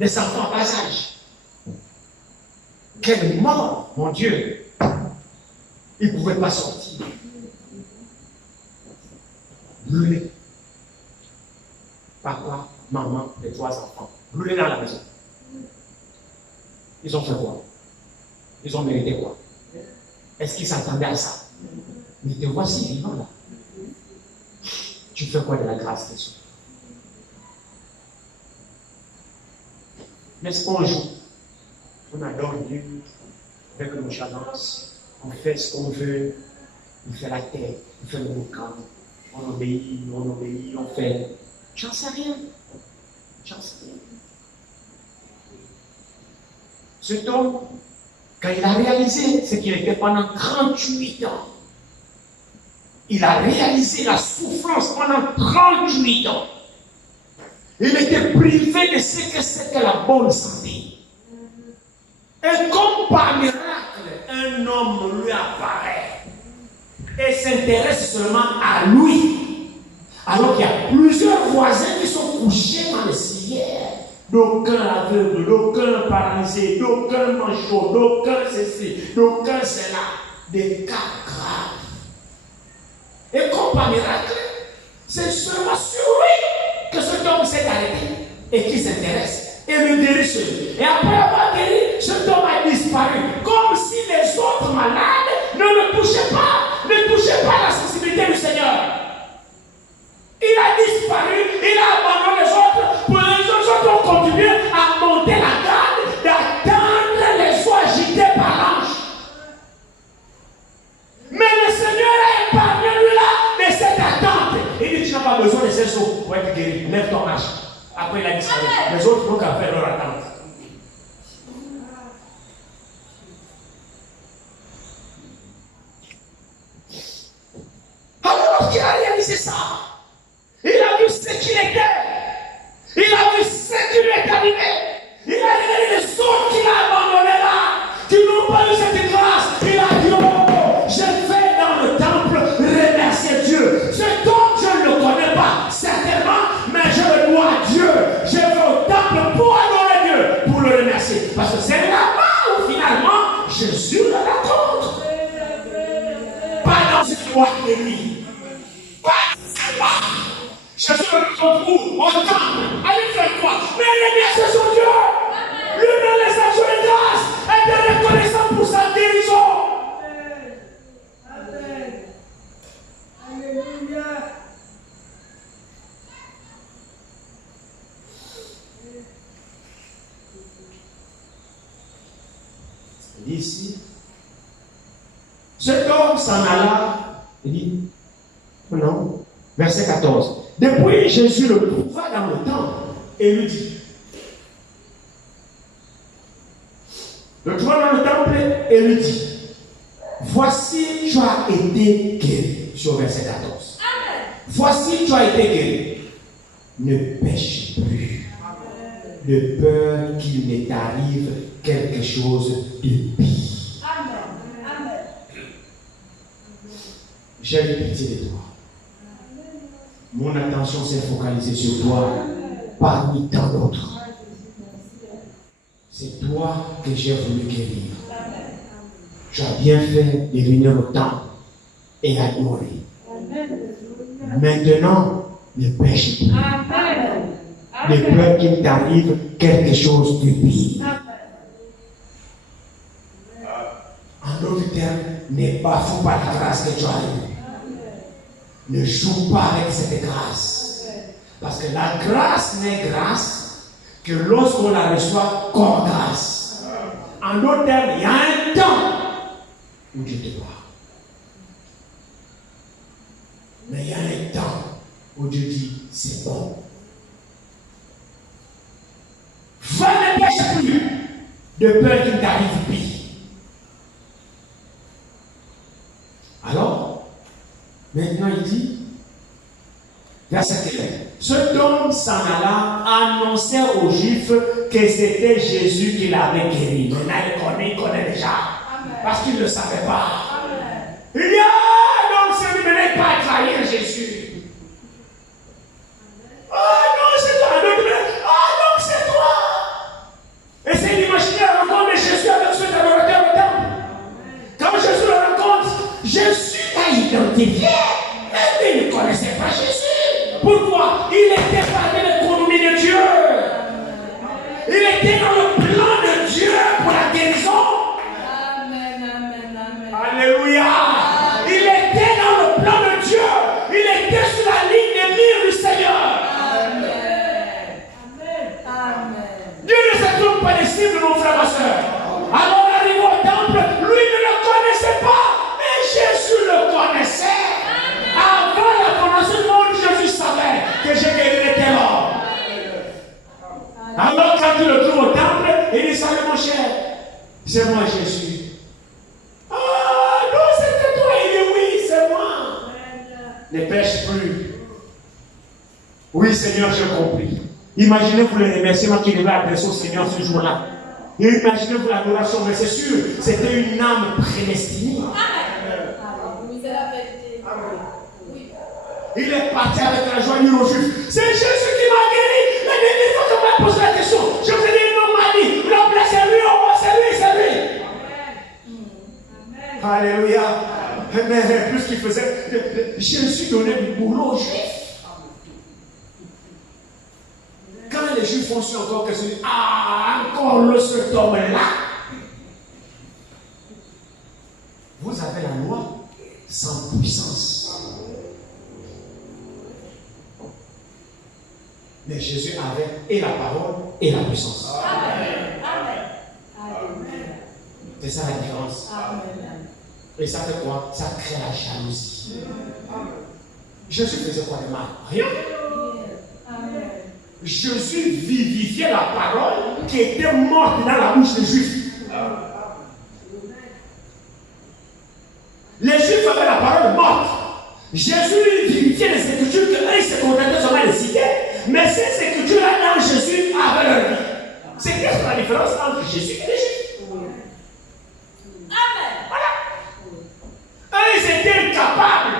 des enfants en bas âge. Quelle mort, mon Dieu! Ils ne pouvaient pas sortir. Brûlés. Papa, maman, les 3 enfants. Brûlés dans la maison. Ils ont fait quoi? Ils ont mérité quoi? Est-ce qu'ils s'attendaient à ça? Mais te voici vivant là. Tu fais quoi de la grâce de Dieu? N'est-ce qu'on joue? On adore Dieu avec nos challenges. On fait ce qu'on veut. On fait la tête. On fait le camp. On obéit, on fait. J'en sais rien. J'en sais rien. Cet homme, quand il a réalisé ce qu'il était pendant 38 ans, il a réalisé la souffrance pendant 38 ans. Il était privé de ce que c'était la bonne santé. Et comme par miracle, un homme lui apparaît et s'intéresse seulement à lui. Alors qu'il y a plusieurs voisins qui sont couchés dans les civières. D'aucuns aveugles, d'aucuns paralysés, d'aucuns manchots, d'aucuns ceci, d'aucuns cela. Des cas graves. Et comme par miracle, c'est seulement sur lui que cet homme s'est arrêté et qui s'intéresse et le guérit sur lui. Et après avoir guéri, cet homme a disparu. Comme si les autres malades ne touchaient pas la sensibilité du Seigneur. Il a disparu, il a abandonné les autres. Pour les autres ont continué à monter la garde, d'attendre les oies agitées par l'ange. Mais le Seigneur a épargné lui là de cette attente. Il dit, tu n'as pas besoin de ces eaux pour être guéri. Lève ton marche. Après il a disparu. Les autres n'ont qu'à faire leur attente. Alors qu'il a réalisé ça, il a vu ce qu'il était. Il a vu ce qui lui est arrivé. Il a regardé les autres qu'il a abandonnés là, qui n'ont pas eu cette grâce. Il a dit, oh, je vais dans le temple remercier Dieu. Cet homme, je ne le connais pas, certainement, mais je le dois à Dieu. Je vais au temple pour soit guéri. Pas. Cherchez le vous, on tente. Allez faire quoi? Mais les c'est son Dieu. Lui dans les actions de grâce et de reconnaissance pour sa guérison. Amen. Alléluia. Il dit ici, cet homme s'en alla, il dit, non, verset 14. Depuis, Jésus le trouva dans le temple et lui dit, le trouva dans le temple et lui dit, voici, tu as été guéri, sur verset 14. Amen. Voici, tu as été guéri. Ne pêche plus, de peur qu'il ne t'arrive quelque chose de pire. Amen. Amen. J'ai eu pitié de toi. Mon attention s'est focalisée sur toi parmi tant d'autres. C'est toi que j'ai voulu guérir. Tu as bien fait de venir au temple et adorer. Maintenant, ne pêche plus. De peur qu'il t'arrive quelque chose de pire. En d'autres termes, ne bafoue pas la grâce que tu as eue. Ne joue pas avec cette grâce. Parce que la grâce n'est grâce que lorsqu'on la reçoit comme grâce. En d'autres termes, il y a un temps où Dieu te parle. Mais il y a un temps où Dieu dit, c'est bon. Va ne pêche plus de peur qu'il t'arrive pire. Alors, maintenant il dit, verset 1, cet homme s'en alla annoncer aux Juifs que c'était Jésus qui l'avait guéri. Maintenant il connaît déjà. Amen. Parce qu'il ne le savait pas. Amen. Il y a donc celui ne venait pas trahir Jésus. Oh non, c'est toi. Oh non, c'est toi. Essayez d'imaginer la rencontre de Jésus avec ceux adorateurs au temple. Quand Jésus le rencontre, Jésus l'a identifié. Mais il ne connaissait pas Jésus. Pourquoi? Il était parmi l'économie de Dieu. Il était dans le plan de Dieu pour la guérison. Amen, amen, amen. Alléluia. Il était dans le plan de Dieu. Il était sur la ligne de mire du Seigneur. Amen. Amen. Dieu ne se trompe pas des cibles, mon frère, ma soeur. Alors, arrivé au temple, lui ne le connaissait pas. Mais Jésus le connaissait. Avant la connaissance du monde, Jésus savait que j'ai guéri de tel homme. Alors, quand il le trouve au temple, il dit, salut mon cher, c'est moi Jésus. Ah, non, c'était toi. Il dit, oui, c'est moi. Ne pêche plus. Oui, Seigneur, j'ai compris. Imaginez-vous le remerciement qu'il devait adresser au Seigneur ce jour-là. Et imaginez-vous l'adoration, mais c'est sûr, c'était une âme prédestinée. Oui, c'est la vérité. Il est parti avec la joie du Juif. C'est Jésus qui m'a guéri. La dernière fois qu'on m'a posé la question, je vous ai dit, non, m'a dit, l'homme là, c'est lui, oh, c'est lui. Alléluia. Mais plus qu'il faisait, Jésus donnait du boulot aux Juifs. Quand les Juifs ont su encore que celui, encore le cet homme-là. Vous avez la loi sans puissance. Mais Jésus avait et la parole et la puissance. Amen. C'est ça la différence. Amen. Et ça fait quoi? Ça crée la jalousie. Jésus faisait quoi de mal? Rien. Amen. Jésus vivifiait la parole qui était morte dans la bouche des Juifs. Les Juifs avaient la parole morte. Jésus lui vivifiait les Écritures que eux se contentaient seulement de citer. Mais ces Écritures-là dans Jésus avaient leur vie. C'est qu'est-ce que la différence entre Jésus et les Juifs? Amen. Voilà. Eux, ils étaient incapables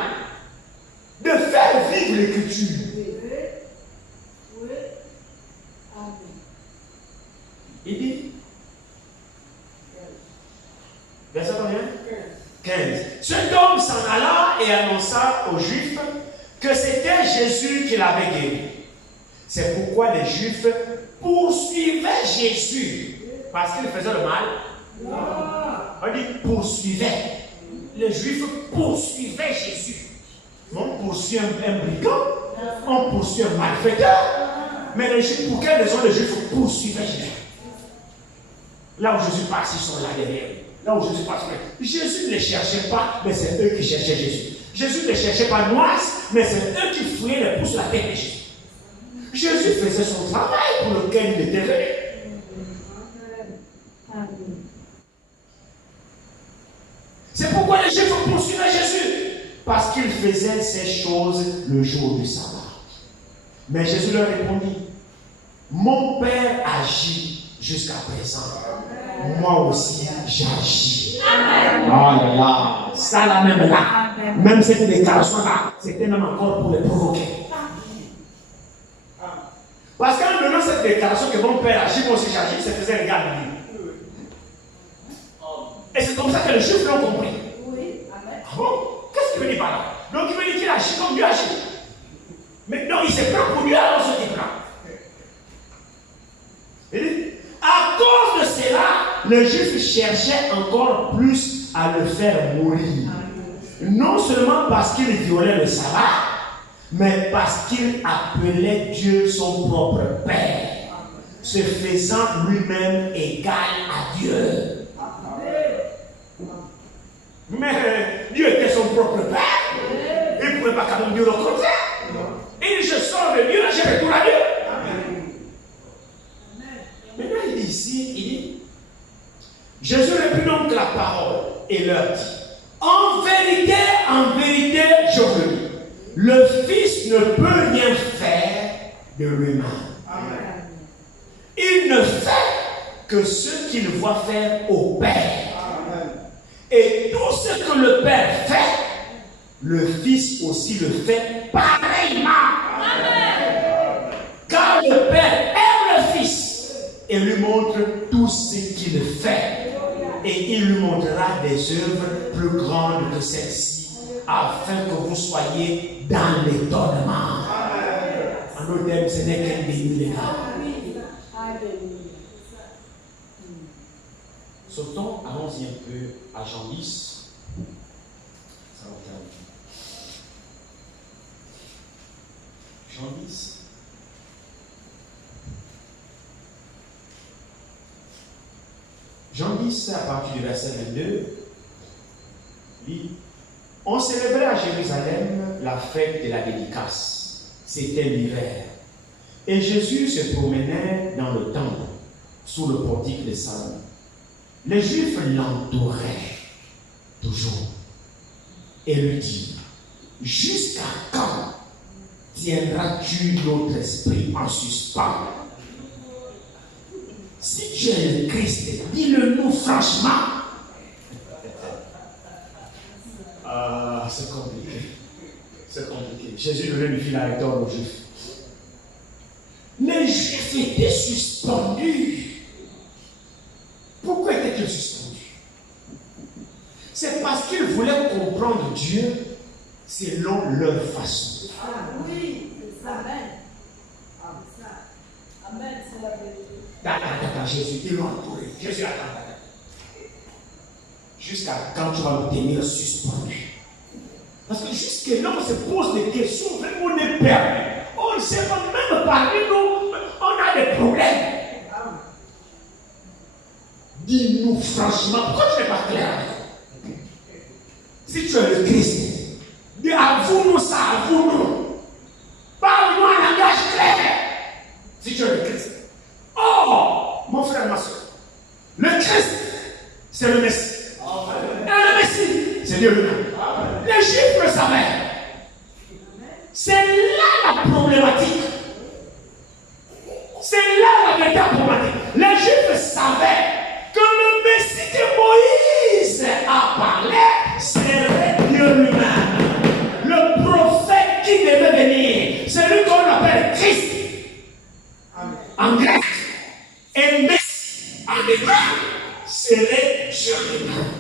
de faire vivre l'Écriture. Il dit, verset combien? 15. Cet homme s'en s'en alla et annonça aux Juifs que c'était Jésus qui l'avait guéri. C'est pourquoi les Juifs poursuivaient Jésus parce qu'il faisait le mal. On dit poursuivait. Les Juifs poursuivaient Jésus. On poursuit un brigand, on poursuit un malfaiteur. Mais les Juifs, pour quelle raison les Juifs poursuivaient Jésus? Là où Jésus passe, ils sont là derrière. Là où Jésus passe, Jésus ne les cherchait pas, mais c'est eux qui cherchaient Jésus. Jésus ne cherchait pas Noise, mais c'est eux qui fouillaient les pouces sur la tête de Jésus. Jésus faisait son travail pour lequel il était venu. C'est pourquoi les Juifs poursuivaient Jésus. Parce qu'il faisait ces choses le jour du sabbat. Mais Jésus leur répondit, mon Père agit jusqu'à présent. Moi aussi, j'agis. Oh là là, ça là même là. Même cette déclaration-là, c'était même encore pour les provoquer. Parce qu'en donnant cette déclaration que mon Père agit, moi aussi j'agis, ça faisait regarder. Et c'est comme ça que les Juifs l'ont compris. Ah bon? Qu'est-ce qu'il veut dire par là? Donc il veut dire qu'il agit comme Dieu agit. Mais non, il se prend pour Dieu alors ce type-là. À cause de cela, les Juifs cherchaient encore plus à le faire mourir. Non seulement parce qu'il violait le sabbat, mais parce qu'il appelait Dieu son propre Père, se faisant lui-même égal à Dieu. Mais Dieu était son propre Père. Il ne pouvait pas quand même dire le contraire. Et je sors de Dieu, je retourne à Dieu. Maintenant, il dit ici, il dit, Jésus reprit donc la parole et leur dit, en vérité, je vous le dis, le Fils ne peut rien faire de lui-même. Il ne fait que ce qu'il voit faire au Père. Et tout ce que le Père fait, le Fils aussi le fait pareillement. Amen. Car le Père aime le Fils et lui montre tout ce qu'il fait. Et il lui montrera des œuvres plus grandes que celles-ci, afin que vous soyez dans l'étonnement. En d'autres termes, ce n'est qu'un déni, les gars. Sautons, allons-y un peu à Jean 10. Ça va terminer. Jean 10. Jean 10, à partir du verset 22, dit, on célébrait à Jérusalem la fête de la dédicace. C'était l'hiver. Et Jésus se promenait dans le temple, sous le portique de Salomon. Les Juifs l'entouraient toujours et lui dit, jusqu'à quand tiendras-tu notre esprit en suspens? Si tu es le Christ, dis-le-nous franchement. Ah, c'est compliqué. C'est compliqué. Jésus devait lui filer la rétorque aux Juifs. Les Juifs étaient suspendus. Pourquoi étaient-ils suspendus? C'est parce qu'ils voulaient comprendre Dieu selon leur façon. Ah oui, amen. Amen, c'est la vérité. Attends, Jésus, ils l'ont entouré. Jésus, attends. Jusqu'à quand tu vas nous tenir suspendus? Parce que jusque-là, on se pose des questions, vraiment on est perdu. On ne sait pas, même parmi nous, on a des problèmes. Dis-nous franchement, pourquoi tu n'es pas clair avec nous? Si tu es le Christ, dis avoue-nous ça, avoue-nous. Parle-nous en langage clair. Si tu es le Christ. Oh, mon frère, ma soeur, le Christ, c'est le Messie. Et le Messie, c'est Dieu lui-même. Les Juifs le savaient. C'est là la problématique. C'est là la véritable problématique. Les Juifs savaient que le Messie que Moïse a parlé serait Dieu lui-même. Le prophète qui devait venir, celui qu'on appelle Christ en grec et Messie en hébreu serait Dieu lui-même.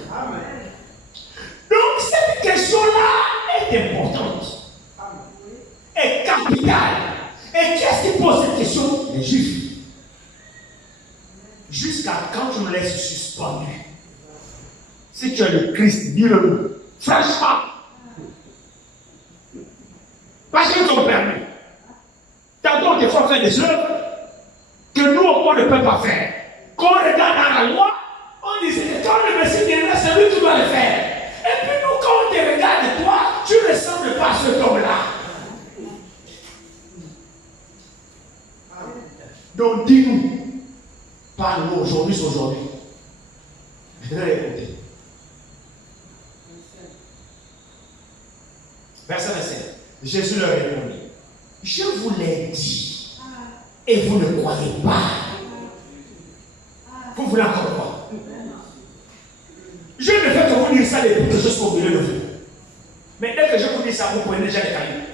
Donc cette question-là Jusqu'à quand tu me laisses suspendu. Si tu es le Christ, dis-le. Franchement. Parce qu'ils t'ont permis. Tantôt, on te fait faire des œuvres que nous, on ne peut pas faire. Quand on regarde dans la loi, on disait que quand le Messie viendra, c'est lui qui doit le faire. Et puis nous, quand on te regarde, toi, tu ne ressembles pas à ce homme-là. Donc dis-nous, parle-nous aujourd'hui, c'est aujourd'hui. Écoutez. Verset 27. Jésus leur répondit, je vous l'ai dit, et vous ne croyez pas. Vous voulez encore quoi? Je ne fais que vous dire ça depuis que je suis au milieu de vous. Mais dès que je vous dis ça, vous prenez déjà les cailloux.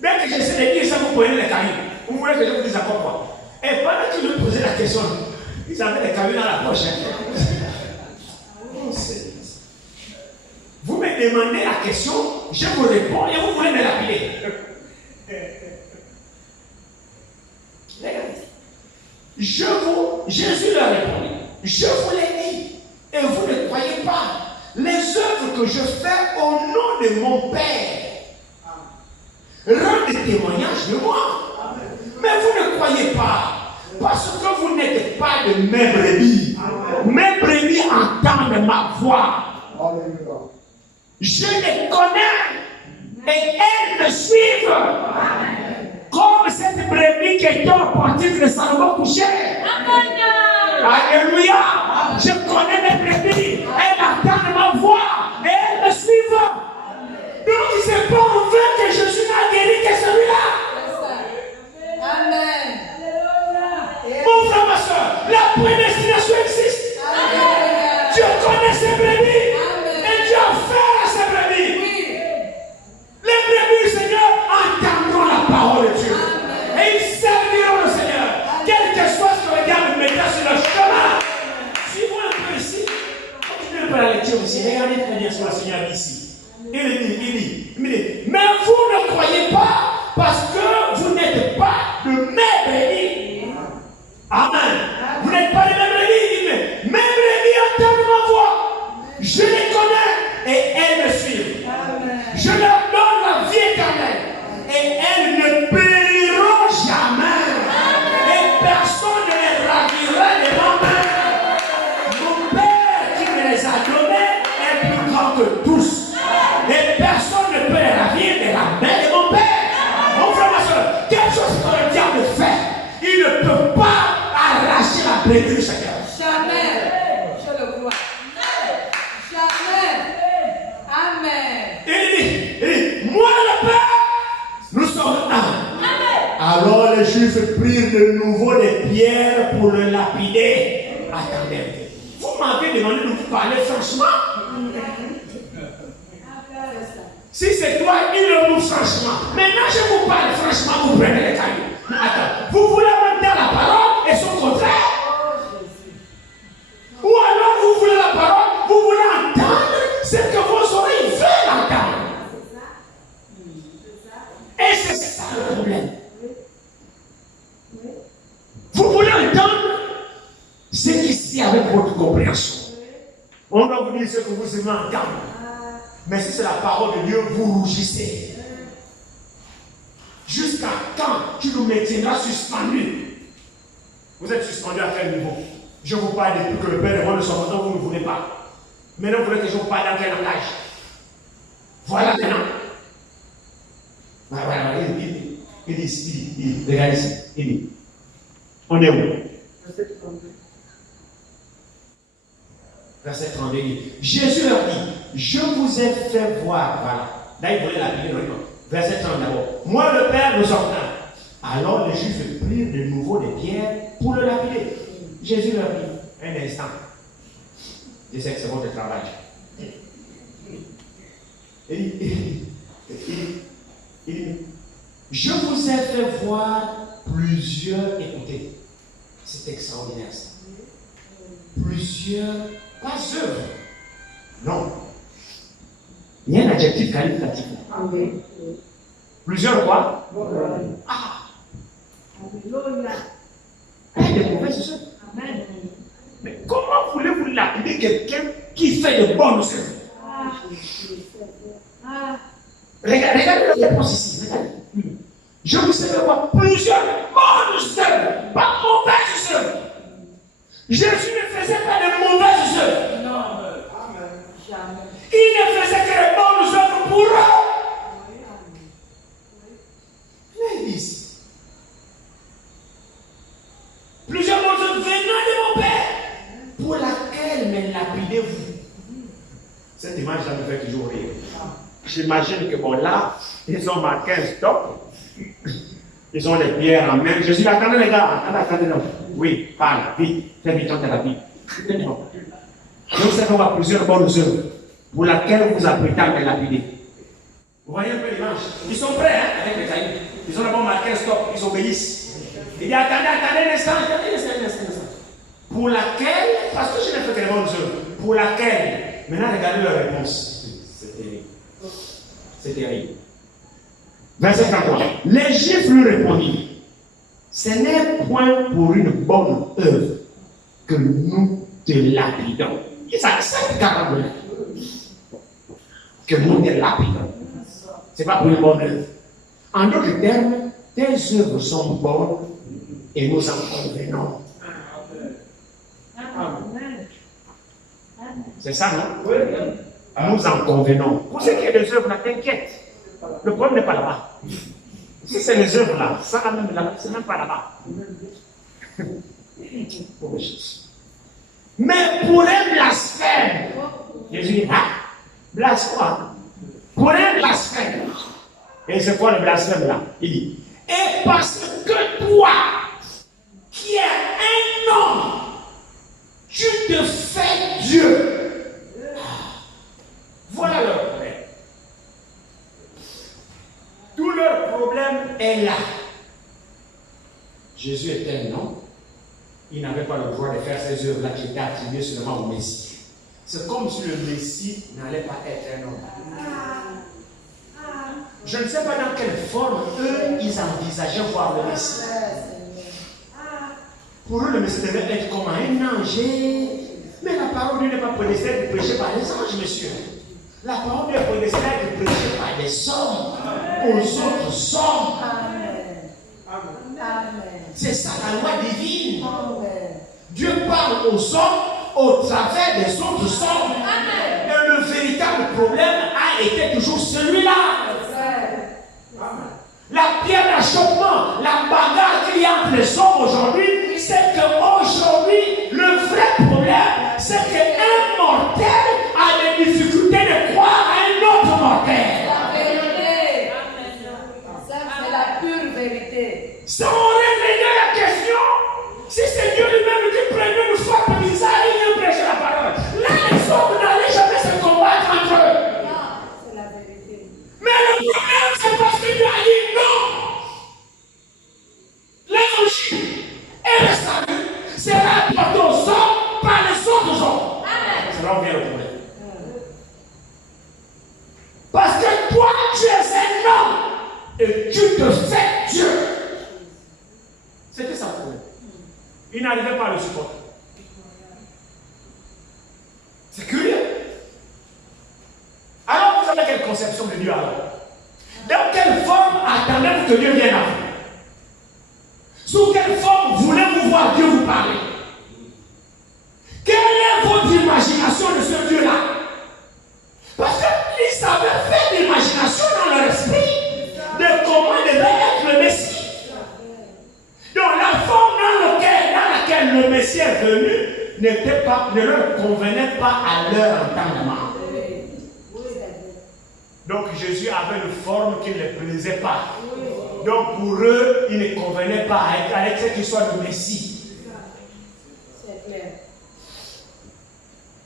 Dès que j'essaie de dire ça, vous prenez les cailloux. Vous voulez que je vous dise encore quoi? Et pendant que je lui posais la question, ils avaient les cailloux dans la poche. Vous me demandez la question, je vous réponds et vous voulez me lapider. Regardez. Jésus leur répondit, je vous l'ai dit, et vous ne croyez pas. Les œuvres que je fais au nom de mon Père rendent témoignage de moi. Mais vous ne croyez pas, parce que vous n'êtes pas de mes brebis. Mes brebis entendent ma voix. Je les connais et elles me suivent. Comme cette brebis qui était au portique de Salomon couché. Alléluia. Je connais mes brebis. Elles entendent ma voix et elles me suivent. Donc c'est pas en vain que Jésus n'a guéri que celui-là. Amen. Mon frère, ma soeur, la prédestination existe. Dieu connaît ses brebis. Et Dieu a fait à ses brebis. Les brebis du Seigneur entendront la parole de Dieu. Et ils serviront le Seigneur. Quel que soit ce que le diable mettra sur leur chemin. Suivons un peu ici. Continuez un peu la lecture ici. Regardez très bien ce que le Seigneur dit ici. Il dit, mais vous ne croyez pas parce que vous n'êtes pas de mes brebis. Amen. Vous n'êtes pas de mes brebis. Il dit, mais mes brebis entendent ma voix. Je les connais et elles me suivent. Je leur donne la vie éternelle et elles ne périront jamais. Et personne ne les ravira de ma main. Mon Père qui me les a donnés est plus grand que tous. Et personne ne peut les ravir de la main de mon Père. Mon frère, ma soeur, quelque chose que le diable fait, il ne peut pas arracher la brebis du Seigneur. Jamais. Je le crois. Jamais. Amen. Il dit, moi le Père, nous sommes un. Alors les Juifs prirent de nouveau des pierres pour le lapider. Attendez, vous m'avez demandé de vous parler franchement. Si c'est toi, dis-le-nous franchement. Maintenant, je vous parle franchement, vous prenez les cailloux. Attends, vous voulez entendre la parole et son contraire? Ou alors vous voulez la parole, vous voulez entendre ce que vos oreilles veulent entendre. Et c'est ça le problème. Vous voulez entendre ce qui est avec votre compréhension. On va vous dire ce que vous aimez entendre. Mais si c'est la parole de Dieu, vous rougissez. Jusqu'à quand tu nous maintiendras suspendus? Vous êtes suspendus à quel niveau? Je vous parle depuis que le Père est mort de son temps, vous ne voulez pas. Maintenant, vous voulez que je vous parle dans quel langage? Voilà maintenant. Voilà, il dit, regarde ici, il dit, on est où? Verset 32, il dit, Jésus leur dit, je vous ai fait voir, voilà. Là, il voulait l'appeler, non. Verset 30 d'abord. Moi, le Père nous ordonne. Alors les Juifs prirent de nouveau des pierres pour le lapider. Jésus leur dit, un instant. Je sais que c'est votre travail. Il dit, je vous ai fait voir plusieurs, écoutez, c'est extraordinaire ça. Plusieurs, pas œuvres. Non. Il y a un adjectif qualitatif. Plusieurs quoi? Ah. Pas de mauvaises et sœurs. Mais comment voulez-vous lapider quelqu'un qui fait de bonnes œuvres? Regardez la réponse ici. Regardez. Je vous sais voir plusieurs bonnes œuvres, pas mauvaises œuvres. Jésus ne faisait pas de mauvaises œuvres. Non. Jamais. Il ne faisait que de bonnes œuvres pour eux. Là, il dit plusieurs bonnes œuvres venant de mon Père, pour laquelle me lapidez-vous. Cette image, ça me fait toujours rire. J'imagine que bon, là, ils ont marqué un stop. Ils ont les pierres en main. Je suis là, attendez les gars, attendez, non. Oui, parle, vite, fais vite ton thérapie. Donc, ça va avoir plusieurs bonnes œuvres pour laquelle vous apprêtez à me lapider. Vous voyez un peu l'image? Ils sont prêts, hein, avec les cailloux. Ils ont d'abord marqué un stop, ils obéissent. Il dit, attendez un instant. Pour laquelle, parce que je n'ai fait que les bonnes œuvres, pour laquelle, maintenant regardez leur réponse. C'est terrible. C'est terrible. Verset 33. Les Juifs lui répondirent, ce n'est point pour une bonne œuvre que nous te lapidons. Ils acceptent carrément que nous te lapidons. Ce n'est pas pour une bonne œuvre. En d'autres termes, tes œuvres sont bonnes et nous en convenons. C'est ça, non? Oui. Nous en convenons. Pour ce qui est des œuvres, là, t'inquiète. Le problème n'est pas là-bas. Si c'est les œuvres là, ça même là, c'est même pas là-bas. Mais pour un blasphème, Jésus dit, ah, blasphème. Pour un blasphème. Et c'est quoi le blasphème là? Il dit, et parce que toi, qui es un homme, tu te fais Dieu. Voilà leur problème. Tout leur problème est là. Jésus était un homme. Il n'avait pas le droit de faire ces œuvres-là qui étaient attribuées seulement au Messie. C'est comme si le Messie n'allait pas être un homme. Je ne sais pas dans quelle forme eux, ils envisageaient voir le Messie. Pour eux, le Messie devait être comme un ange. Mais la parole de Dieu n'est pas prédestinée de prêcher par les anges, monsieur. La parole de Dieu est prédestinée de prêcher par des hommes, aux autres hommes. C'est ça la loi divine. Dieu parle aux hommes au travers des autres hommes. Et le véritable problème a été toujours celui-là. La pierre d'achoppement, la bagarre qu'il y a entre les hommes aujourd'hui, c'est qu'aujourd'hui, le vrai problème, c'est qu'un mortel a des difficultés de croire à un autre mortel. La vérité. Ça, c'est la pure vérité. Ça aurait réglé la question si c'est Dieu lui-même qui prenait une fois comme ça et il prêchait la parole. Là, les hommes n'allaient jamais se combattre entre eux. Non, c'est la vérité. Mais le problème, c'est parce que Dieu a dit non. L'évangile et le salut sera apporté aux hommes par les autres hommes. C'est là où vient le problème. Parce que toi, tu es un homme et tu te fais Dieu. C'était ça le problème. Il n'arrivait pas à le supporter. C'est curieux. Alors, vous avez quelle conception de Dieu alors? Dans quelle forme attendez-vous que Dieu vienne à vous? Sous quelle forme voulez-vous voir Dieu vous parler? Quelle est votre imagination de ce Dieu-là? Parce qu'ils avaient fait l'imagination dans leur esprit de comment devait être le Messie. Donc la forme dans laquelle le Messie est venu ne leur convenait pas à leur entendement. Donc Jésus avait une forme qui ne les plaisait pas. Donc pour eux, il ne convenait pas avec ce qu'il soit le Messie. C'est clair.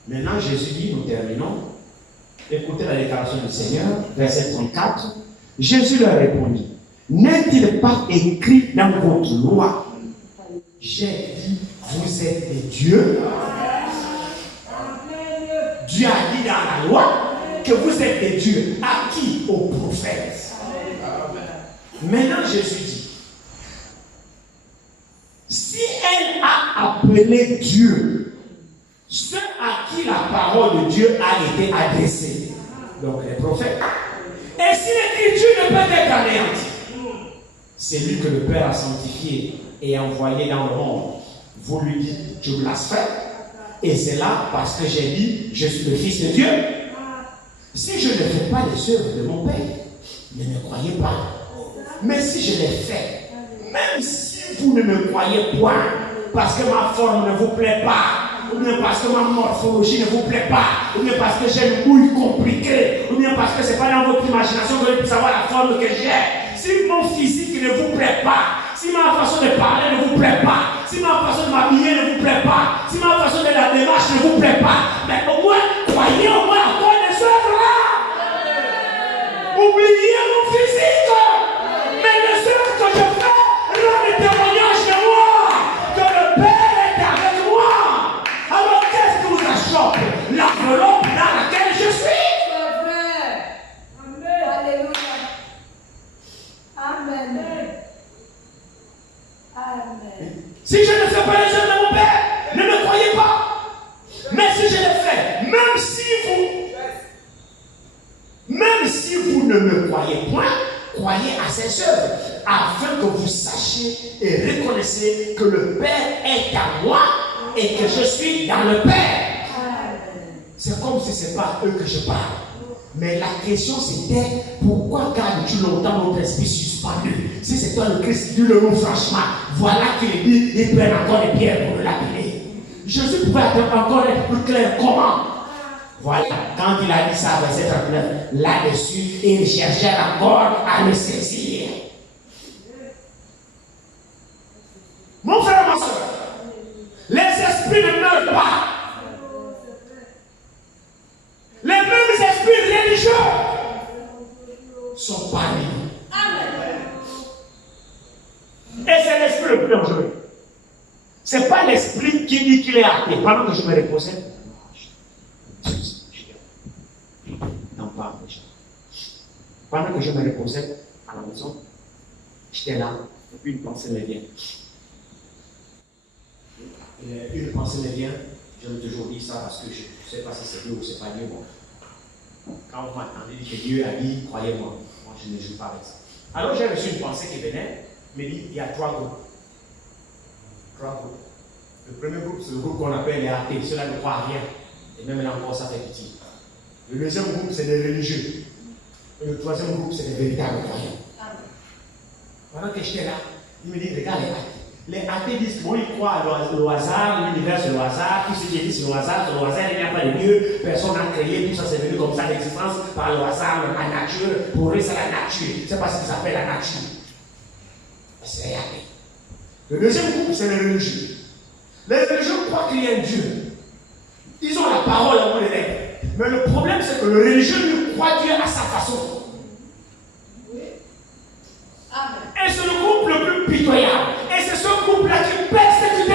Maintenant Jésus dit, nous terminons. Écoutez la déclaration du Seigneur, verset 34. Jésus leur répondit, n'est-il pas écrit dans votre loi? J'ai dit, vous êtes des dieux. Dieu a dit dans la loi que vous êtes des dieux. À qui? Aux prophètes. Maintenant Jésus dit, si elle a appelé Dieu, ceux à qui la parole de Dieu a été adressée, donc les prophètes. Et si l'écriture ne peut être anéantie, c'est lui que le Père a sanctifié et envoyé dans le monde. Vous lui dites, tu blasphèmes. Et c'est là parce que j'ai dit, je suis le Fils de Dieu. Si je ne fais pas les œuvres de mon Père, ne me croyez pas. Mais si je les fais, même si vous ne me croyez point, parce que ma forme ne vous plaît pas, ou bien parce que ma morphologie ne vous plaît pas, ou bien parce que j'ai une bouille compliquée, ou bien parce que ce n'est pas dans votre imagination que vous puissiez savoir la forme que j'ai. Si mon physique ne vous plaît pas, si ma façon de parler ne vous plaît pas, si ma façon de m'habiller ne vous plaît pas, si ma façon de la démarche ne vous plaît pas, mais au moins, croyez au moins encore des œuvres-là. Oubliez mon physique, mais les œuvres que je fais rendent le témoignage de moi, que le Père est avec moi. Alors qu'est-ce que vous achoppe? L'enveloppe dans laquelle je suis. C'est vrai. Amen. Alléluia. Amen. Amen. Si je ne fais pas les œuvres de mon Père, ne me croyez pas. Mais si je les fais, même si vous ne me croyez point, croyez à ses œuvres, afin que vous sachiez et reconnaissiez que le Père est à moi et que je suis dans le Père. C'est comme si ce n'est pas eux que je parle. Mais la question c'était, pourquoi gardes-tu longtemps notre esprit suspendu? Si c'est toi le Christ, dis-le nous franchement. Voilà qu'il dit, ils prennent encore des pierres pour le lapider. Jésus pouvait encore être plus clair. Comment? Voilà, quand il a dit ça, verset 39, là-dessus, il cherchait encore à le saisir. Mon frère, ma soeur, les esprits ne meurent pas. Les mêmes esprits religieux sont parmi nous. Et c'est l'esprit le plus dangereux. Ce n'est pas l'esprit qui dit qu'il est athée. Pendant que je me reposais, non, pas déjà. Pendant que je me reposais à la maison, j'étais là, et puis une pensée me vient. Une pensée me vient, je me toujours dit ça parce que je ne sais pas si c'est Dieu ou c'est pas Dieu. Bon. Quand vous m'entendez dire que Dieu a dit, croyez-moi, moi je ne joue pas avec ça. Alors j'ai reçu une pensée qui venait, me dit, il y a 3 groupes. 3 groupes. Le premier groupe, c'est le groupe qu'on appelle les athées, ceux-là ne croient à rien. Et même là encore, ça fait pitié. Le deuxième groupe, c'est les religieux. Et le troisième groupe, c'est les véritables croyants. Pendant que j'étais là, il me dit, regarde les athées. Les athées disent, bon, ils croient au hasard, l'univers c'est le hasard, tout ce qui est dit c'est le hasard, il n'y a pas de Dieu, personne n'a créé, tout ça c'est venu comme ça l'existence par le hasard, la nature. Pour eux, c'est la nature. C'est pas ce qu'ils appellent la nature. C'est les athées. Le deuxième groupe, c'est les religieux. Les religieux croient qu'il y a un Dieu. Ils ont la parole à les lèvres. Mais le problème, c'est que le religieux lui croit Dieu à sa façon. Et c'est le groupe le plus pitoyable. Et c'est ce groupe-là qui persécute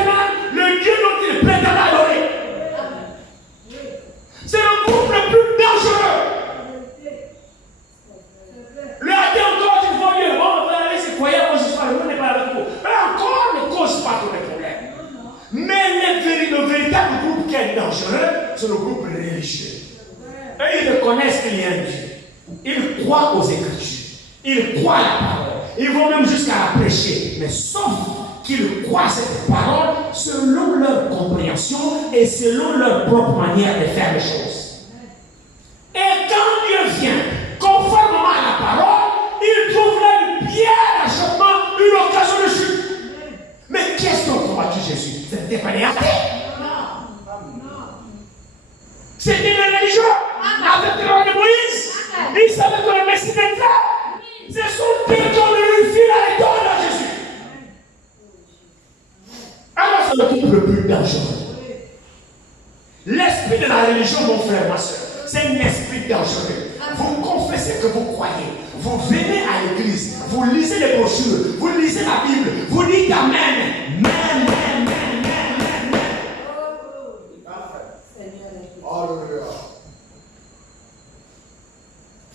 le Dieu dont il prétend adorer. C'est le groupe le plus dangereux. Le athée encore, il faut mieux. Bon, c'est croyant, moi je suis pas le monde n'est pas avec vous. Mais encore, ne cause pas tous les problèmes. Mais le véritable groupe qui est dangereux, c'est le groupe religieux. Eux, ils reconnaissent qu'il y a un Dieu. Ils croient aux Écritures. Ils croient à la parole. Ils vont même jusqu'à la prêcher. Mais sauf qu'ils croient cette parole selon leur compréhension et selon leur propre manière de faire les choses. Et quand Dieu vient, conformément à la parole, il trouve là une pierre d'achoppement, une occasion de chute. Mais qu'est-ce qu'ont combattu Jésus? C'était pas les athées. C'était les religieux. Avec le roi de Moïse, ils savaient que le Messie était là. C'est son Dieu qui a glorifié la étoile à Jésus. Alors c'est le groupe le plus dangereux. L'esprit de la religion, mon frère, ma soeur, c'est un esprit dangereux. Vous confessez que vous croyez. Vous venez à l'église. Vous lisez les brochures. Vous lisez la Bible. Vous dites Amen. Amen.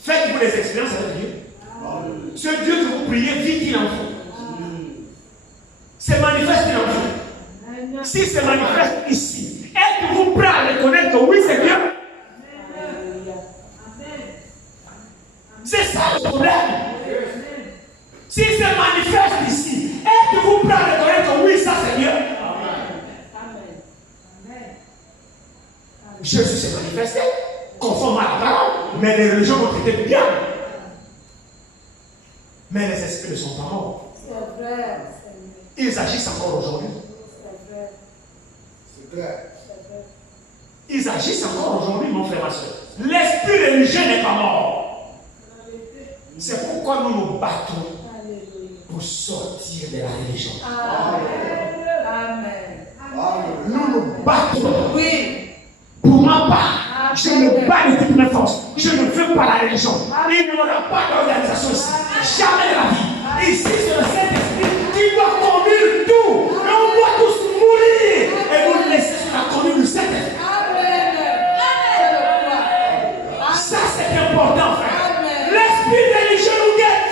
Faites-vous des expériences avec Dieu. Ce Dieu que vous priez, vit-il en vous? Se manifeste en vous? Si se manifeste ici, êtes-vous prêt à reconnaître que oui, c'est Dieu? C'est ça le problème. Si se manifeste ici, êtes-vous prêt à reconnaître que oui, ça c'est Dieu? Jésus s'est manifesté conforme à la parole, mais les religions vont traiter de bien. Mais les esprits ne sont pas morts. C'est vrai. Ils agissent encore aujourd'hui. C'est vrai. Ils agissent encore aujourd'hui, mon frère, ma soeur. L'esprit religieux n'est pas mort. C'est pourquoi nous nous battons pour sortir de la religion. Amen. Nous nous battons. Oui. Pour ma part, je me bats de toutes mes forces. Je ne veux pas la religion. Il n'y aura pas d'organisation ici. Jamais de la vie. Ici, c'est le Saint-Esprit qui doit conduire tout. Et on doit tous mourir. Et nous laisser sur la conduite du Saint-Esprit. Ça, c'est important, frère. L'esprit religieux nous guette.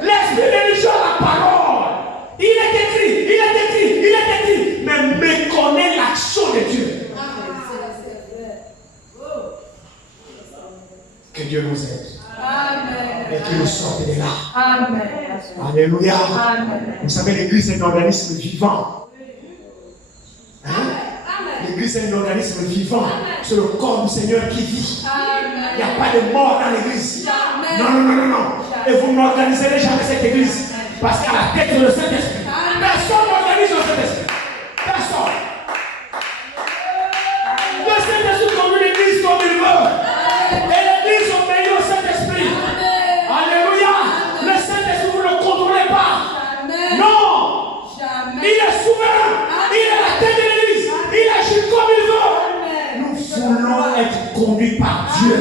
L'esprit religieux a la parole. Il est écrit. Mais méconnaît l'action de Dieu. Que Dieu nous aide. Amen. Et qu'il nous sorte de là. Amen. Alléluia. Amen. Vous savez, l'Église est un organisme vivant. Hein? L'Église est un organisme vivant. C'est le corps du Seigneur qui vit. Il n'y a pas de mort dans l'Église. Non. Et vous n'organiserez jamais cette Église. Parce qu'à la tête de Saint-Esprit. Personne n'organise le Saint-Esprit. Personne. Le Saint-Esprit conduit l'Église comme il veut. Et l'Église obéit au Saint-Esprit. Alléluia. Le Saint-Esprit, vous ne le contrôlez pas. Non. Il est souverain. Il est la tête de l'Église. Il agit comme il veut. Nous voulons être conduits par Dieu.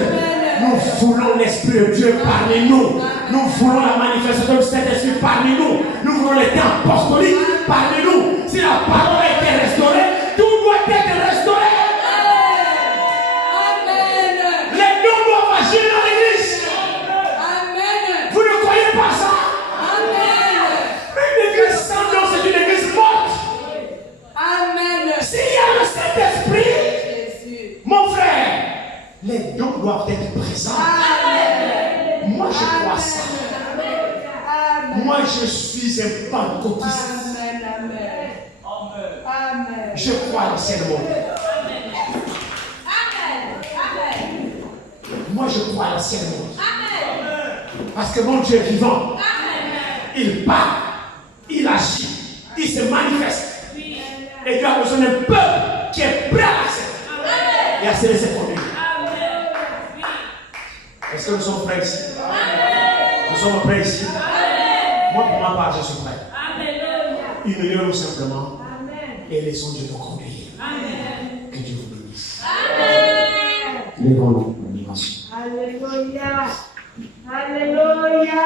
Nous voulons l'Esprit de Dieu parmi nous. Nous voulons la manifestation du Saint-Esprit parmi nous. Nous voulons les temps apostoliques parmi nous. Si la parole a été restaurée, tout doit être restauré. Les dons doivent agir dans l'Église. Vous ne croyez pas ça? Une église sans don, c'est une église morte. S'il y a le Saint-Esprit, mon frère, les dons doivent être présents. Moi, je crois ça. Moi, je suis un pentecôtiste. Je crois à l'ancien monde. Moi, je crois à l'ancien monde. Parce que mon Dieu est vivant. Il parle, il agit, il se manifeste. Et Dieu a besoin d'un peuple qui est prêt à l'accepter et à se laisser conduire. Est-ce que nous sommes prêts ici? Nous sommes prêts ici? Moi, pour ma part, je suis prêt. Humilions-nous simplement et laissons Dieu nous conduire. Que Dieu vous bénisse. Levons-nous pour une dimension. Alléluia. Alléluia.